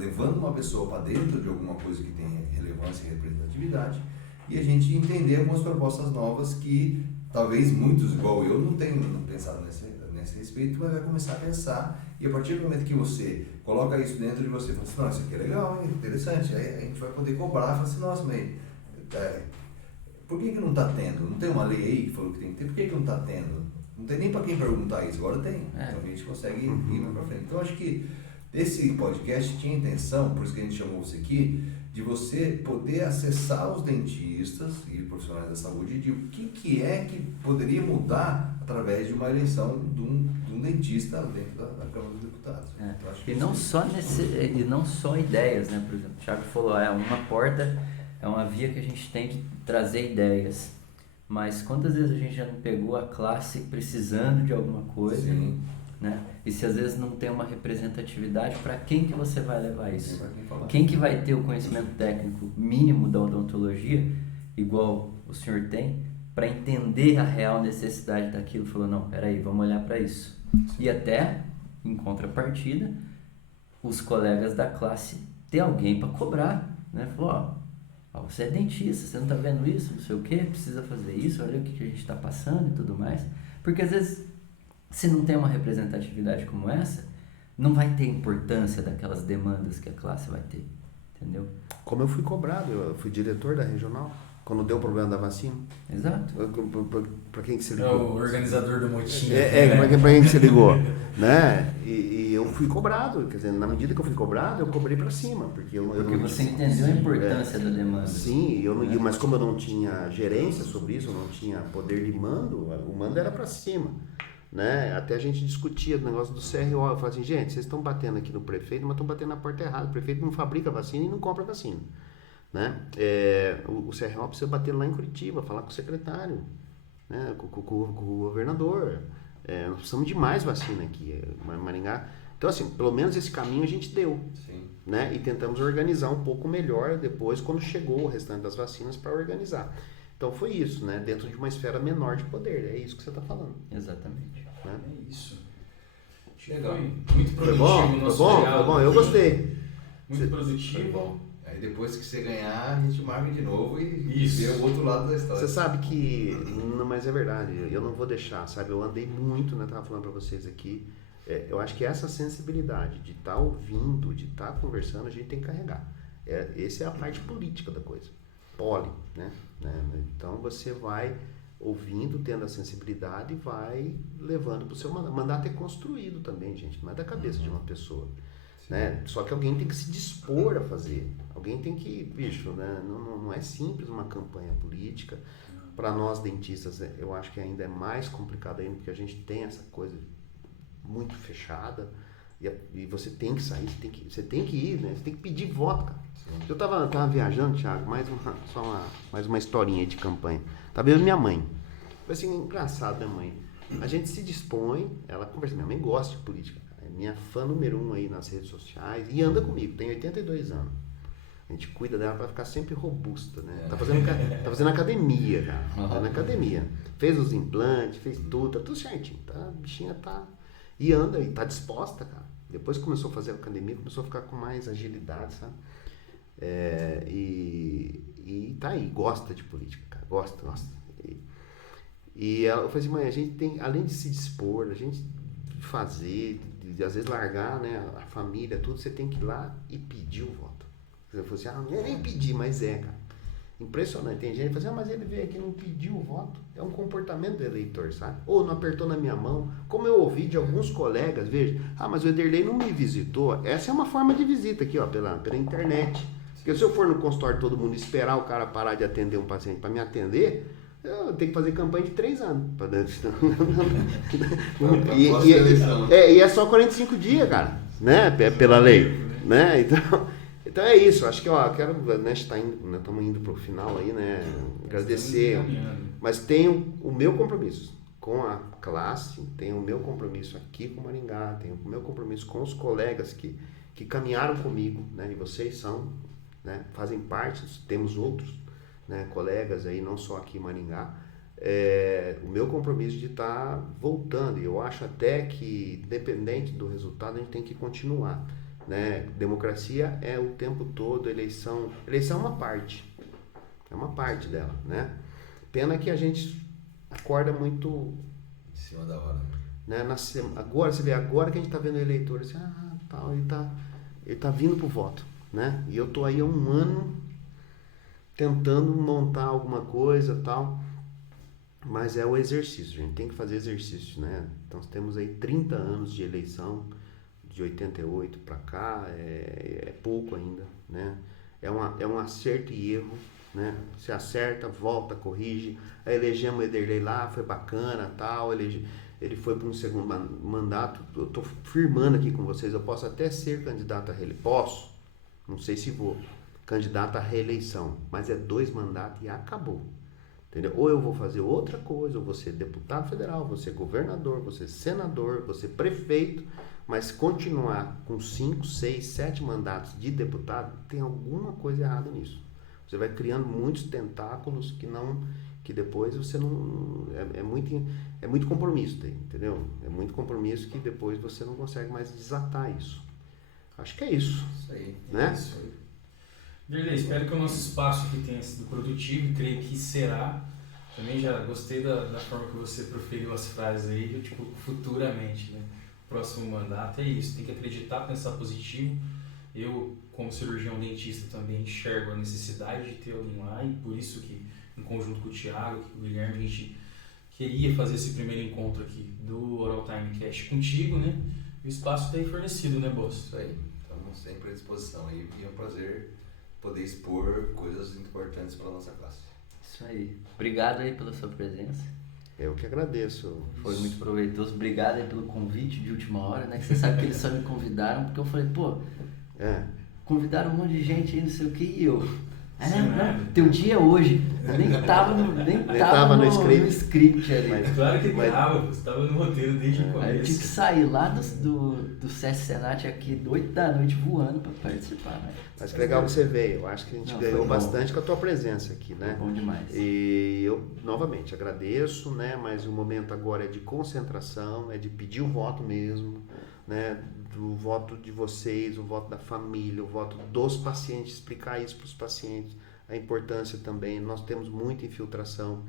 levando uma pessoa para dentro de alguma coisa que tem relevância e representatividade, e a gente entender algumas propostas novas que talvez muitos, igual eu, não tenham pensado nesse respeito, mas vai começar a pensar, e a partir do momento que você coloca isso dentro de você, fala assim, não, isso aqui é legal, é interessante, aí a gente vai poder cobrar, fala assim, nossa, mas Por que não está tendo? Não tem uma lei aí que falou que tem que ter? Por que não está tendo? Não tem nem para quem perguntar isso, agora tem. Então a gente consegue ir mais para frente. Então acho que esse podcast tinha intenção, por isso que a gente chamou você aqui, de você poder acessar os dentistas e profissionais da saúde de o que é que poderia mudar através de uma eleição de um dentista dentro da Câmara dos Deputados. Então, acho que e não só ideias, né? Por exemplo, o Thiago falou, uma porta, é uma via que a gente tem de trazer ideias. Mas quantas vezes a gente já não pegou a classe precisando de alguma coisa, Sim. né? E se às vezes não tem uma representatividade, para quem que você vai levar isso? Quem que vai ter o conhecimento técnico mínimo da odontologia, igual o senhor tem, para entender a real necessidade daquilo? Falou, não, peraí, vamos olhar para isso. E até, em contrapartida, os colegas da classe ter alguém para cobrar, né? Falou, você é dentista, você não está vendo isso, não sei o que, precisa fazer isso, olha o que a gente está passando e tudo mais. Porque às vezes, se não tem uma representatividade como essa, não vai ter importância daquelas demandas que a classe vai ter, entendeu? Como eu fui cobrado, eu fui diretor da regional, quando deu o problema da vacina. Exato. Para quem que você É ligou? o organizador do motim. Para quem que você ligou? Né? E eu fui cobrado, quer dizer, na medida que eu fui cobrado, eu cobrei para cima. Porque você entendeu a importância da demanda. Sim, mas como eu não tinha gerência sobre isso, eu não tinha poder de mando, o mando era para cima. Né? Até a gente discutia o negócio do CRO, eu falava assim, gente, vocês estão batendo aqui no prefeito, mas estão batendo na porta errada, o prefeito não fabrica vacina e não compra vacina. Né? O CRO precisa bater lá em Curitiba, falar com o secretário, né? com o governador. Nós precisamos de mais vacina aqui, Maringá. Então, assim, pelo menos esse caminho a gente deu. Sim. Né? E tentamos organizar um pouco melhor depois, quando chegou o restante das vacinas, para organizar. Então foi isso, né? Dentro de uma esfera menor de poder, é isso que você está falando. Exatamente. Né? É isso. Legal. Foi muito produtivo. Foi bom, eu gostei. Muito produtivo. Foi bom. Aí depois que você ganhar, a gente marca de novo e Isso. vê o outro lado da história. Você sabe que, não, mas é verdade, eu não vou deixar, sabe? Eu andei muito, né? Tava falando para vocês aqui. Eu acho que essa sensibilidade de estar ouvindo, de estar conversando, a gente tem que carregar. Essa é a parte política da coisa. Né? Então você vai ouvindo, tendo a sensibilidade e vai levando para o seu mandato. Mandato é construído também, gente, não é da cabeça de uma pessoa. Né? Só que alguém tem que se dispor a fazer. Alguém tem que, né? Não é simples uma campanha política. Para nós dentistas, eu acho que ainda é mais complicado ainda, porque a gente tem essa coisa muito fechada e você tem que sair, você tem que ir, né? Você tem que pedir voto, cara. Sim. Eu tava viajando, Thiago, mais uma historinha aí de campanha. Tava eu e minha mãe. Foi assim, engraçado, né, mãe? A gente se dispõe, ela conversa, minha mãe gosta de política, cara. É minha fã número 1 aí nas redes sociais e anda comigo, tem 82 anos. A gente cuida dela para ficar sempre robusta, né? Tá fazendo academia, cara. Fazendo academia. Fez os implantes, fez tudo, tá tudo certinho. A bichinha tá... E anda, e tá disposta, cara. Depois que começou a fazer academia, começou a ficar com mais agilidade, sabe? E tá aí, gosta de política, cara. Gosta. E ela, eu falei assim, mãe, a gente tem, além de se dispor, a gente fazer, de às vezes largar, né, a família, tudo, você tem que ir lá e pedir o voto. Você falou assim, não é nem pedir, mas cara. Impressionante. Tem gente que fala assim, mas ele veio aqui e não pediu o voto. É um comportamento do eleitor, sabe? Ou não apertou na minha mão. Como eu ouvi de alguns colegas, veja, mas o Ederlei não me visitou. Essa é uma forma de visita aqui, ó, pela internet. Porque se eu for no consultório todo mundo esperar o cara parar de atender um paciente para me atender, eu tenho que fazer campanha de 3 anos. E é só 45 dias, cara, né? Pela lei, né? Então é isso, acho que quero, né, estamos indo para o final aí, né, agradecer, mas tenho o meu compromisso com a classe, tenho o meu compromisso aqui com Maringá, tenho o meu compromisso com os colegas que caminharam comigo, né, e vocês são, né, fazem parte, temos outros, né, colegas aí, não só aqui em Maringá, o meu compromisso de estar voltando, e eu acho até que, independente do resultado, a gente tem que continuar. Né? Democracia é o tempo todo, eleição é uma parte dela, né? Pena que a gente acorda muito em cima da hora, né? Agora você vê, agora que a gente tá vendo o eleitor assim, tal, ele tá vindo pro voto, né? E eu tô aí há um ano tentando montar alguma coisa tal, mas é o exercício, a gente tem que fazer exercício, né? Então temos aí 30 anos de eleição, de 88 para cá, é pouco ainda, né? É um acerto e erro, né? Se acerta, volta, corrige. Aí elegemos o Ederlei lá, foi bacana, tal, ele foi para um segundo mandato. Eu estou firmando aqui com vocês, eu posso até ser candidato a reeleição, posso, não sei se vou, candidato à reeleição, mas é 2 mandatos e acabou. Entendeu? Ou eu vou fazer outra coisa, ou vou ser deputado federal, vou ser governador, vou ser senador, vou ser prefeito, mas continuar com 5, 6, 7 mandatos de deputado, tem alguma coisa errada nisso. Você vai criando muitos tentáculos que depois você não... É muito compromisso, entendeu? É muito compromisso que depois você não consegue mais desatar isso. Acho que é isso. Isso aí. Né? Isso aí. Dirley, espero que o nosso espaço aqui tenha sido produtivo e creio que será. Também já gostei da forma que você proferiu as frases aí, tipo, futuramente, né? Próximo mandato é isso, tem que acreditar, pensar positivo. Eu, como cirurgião dentista, também enxergo a necessidade de ter alguém lá e por isso que, em conjunto com o Thiago, com o Guilherme, a gente queria fazer esse primeiro encontro aqui do Oral Time Cast contigo, né? O espaço está aí fornecido, né, boss? Isso aí, estamos sempre à disposição aí e é um prazer poder expor coisas importantes para a nossa classe. Isso aí. Obrigado aí pela sua presença. Eu que agradeço. Foi muito proveitoso. Obrigado aí pelo convite de última hora, né? Que você sabe que eles só me convidaram porque eu falei, pô, convidaram um monte de gente aí, não sei o que, e eu... não, teu dia é hoje. Eu nem tava no script ali. Mas claro que tava, você tava no roteiro desde o começo. Aí eu tive que sair lá do SESC Senat aqui, 8 da noite, voando pra participar, né? Mas que legal que você veio. Eu acho que a gente ganhou bastante com a tua presença aqui, né? Foi bom demais. E eu, novamente, agradeço, né? Mas o momento agora é de concentração, é de pedir o voto mesmo, né? O voto de vocês, o voto da família, o voto dos pacientes, explicar isso para os pacientes, a importância também. Nós temos muita infiltração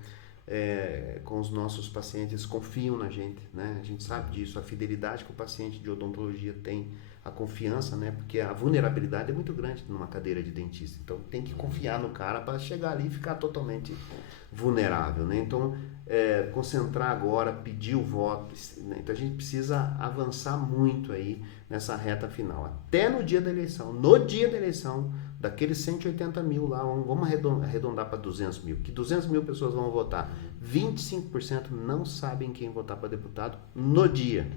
com os nossos pacientes, eles confiam na gente, né? A gente sabe disso, a fidelidade que o paciente de odontologia tem, a confiança, né? Porque a vulnerabilidade é muito grande numa cadeira de dentista, então tem que confiar no cara para chegar ali e ficar totalmente vulnerável, né? Então, concentrar agora, pedir o voto, né? Então a gente precisa avançar muito aí nessa reta final, até no dia da eleição. No dia da eleição, daqueles 180 mil lá, vamos arredondar para 200 mil, que 200 mil pessoas vão votar, 25% não sabem quem votar para deputado no dia.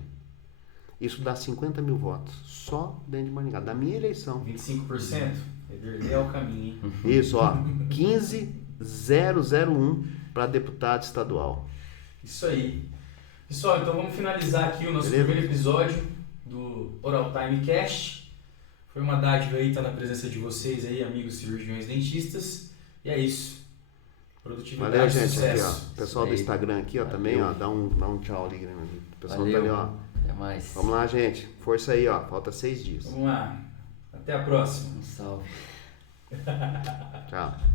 Isso dá 50 mil votos, só dentro de Maringá, da minha eleição. 25%? É o caminho, hein? Isso, ó, 15.001 para deputado estadual. Isso aí. Pessoal, então vamos finalizar aqui o nosso primeiro episódio do Oral Time Cast. Foi uma dádiva aí estar na presença de vocês aí, amigos cirurgiões dentistas. E é isso. Produtividade. Valeu, gente. Sucesso. Aqui, ó. Pessoal do Instagram aqui, ó, também, ó, dá um tchau ali, né? O pessoal tá ali, ó. Até mais. Vamos lá, gente. Força aí, ó. Falta 6 dias. Vamos lá. Até a próxima. Um salve. Tchau.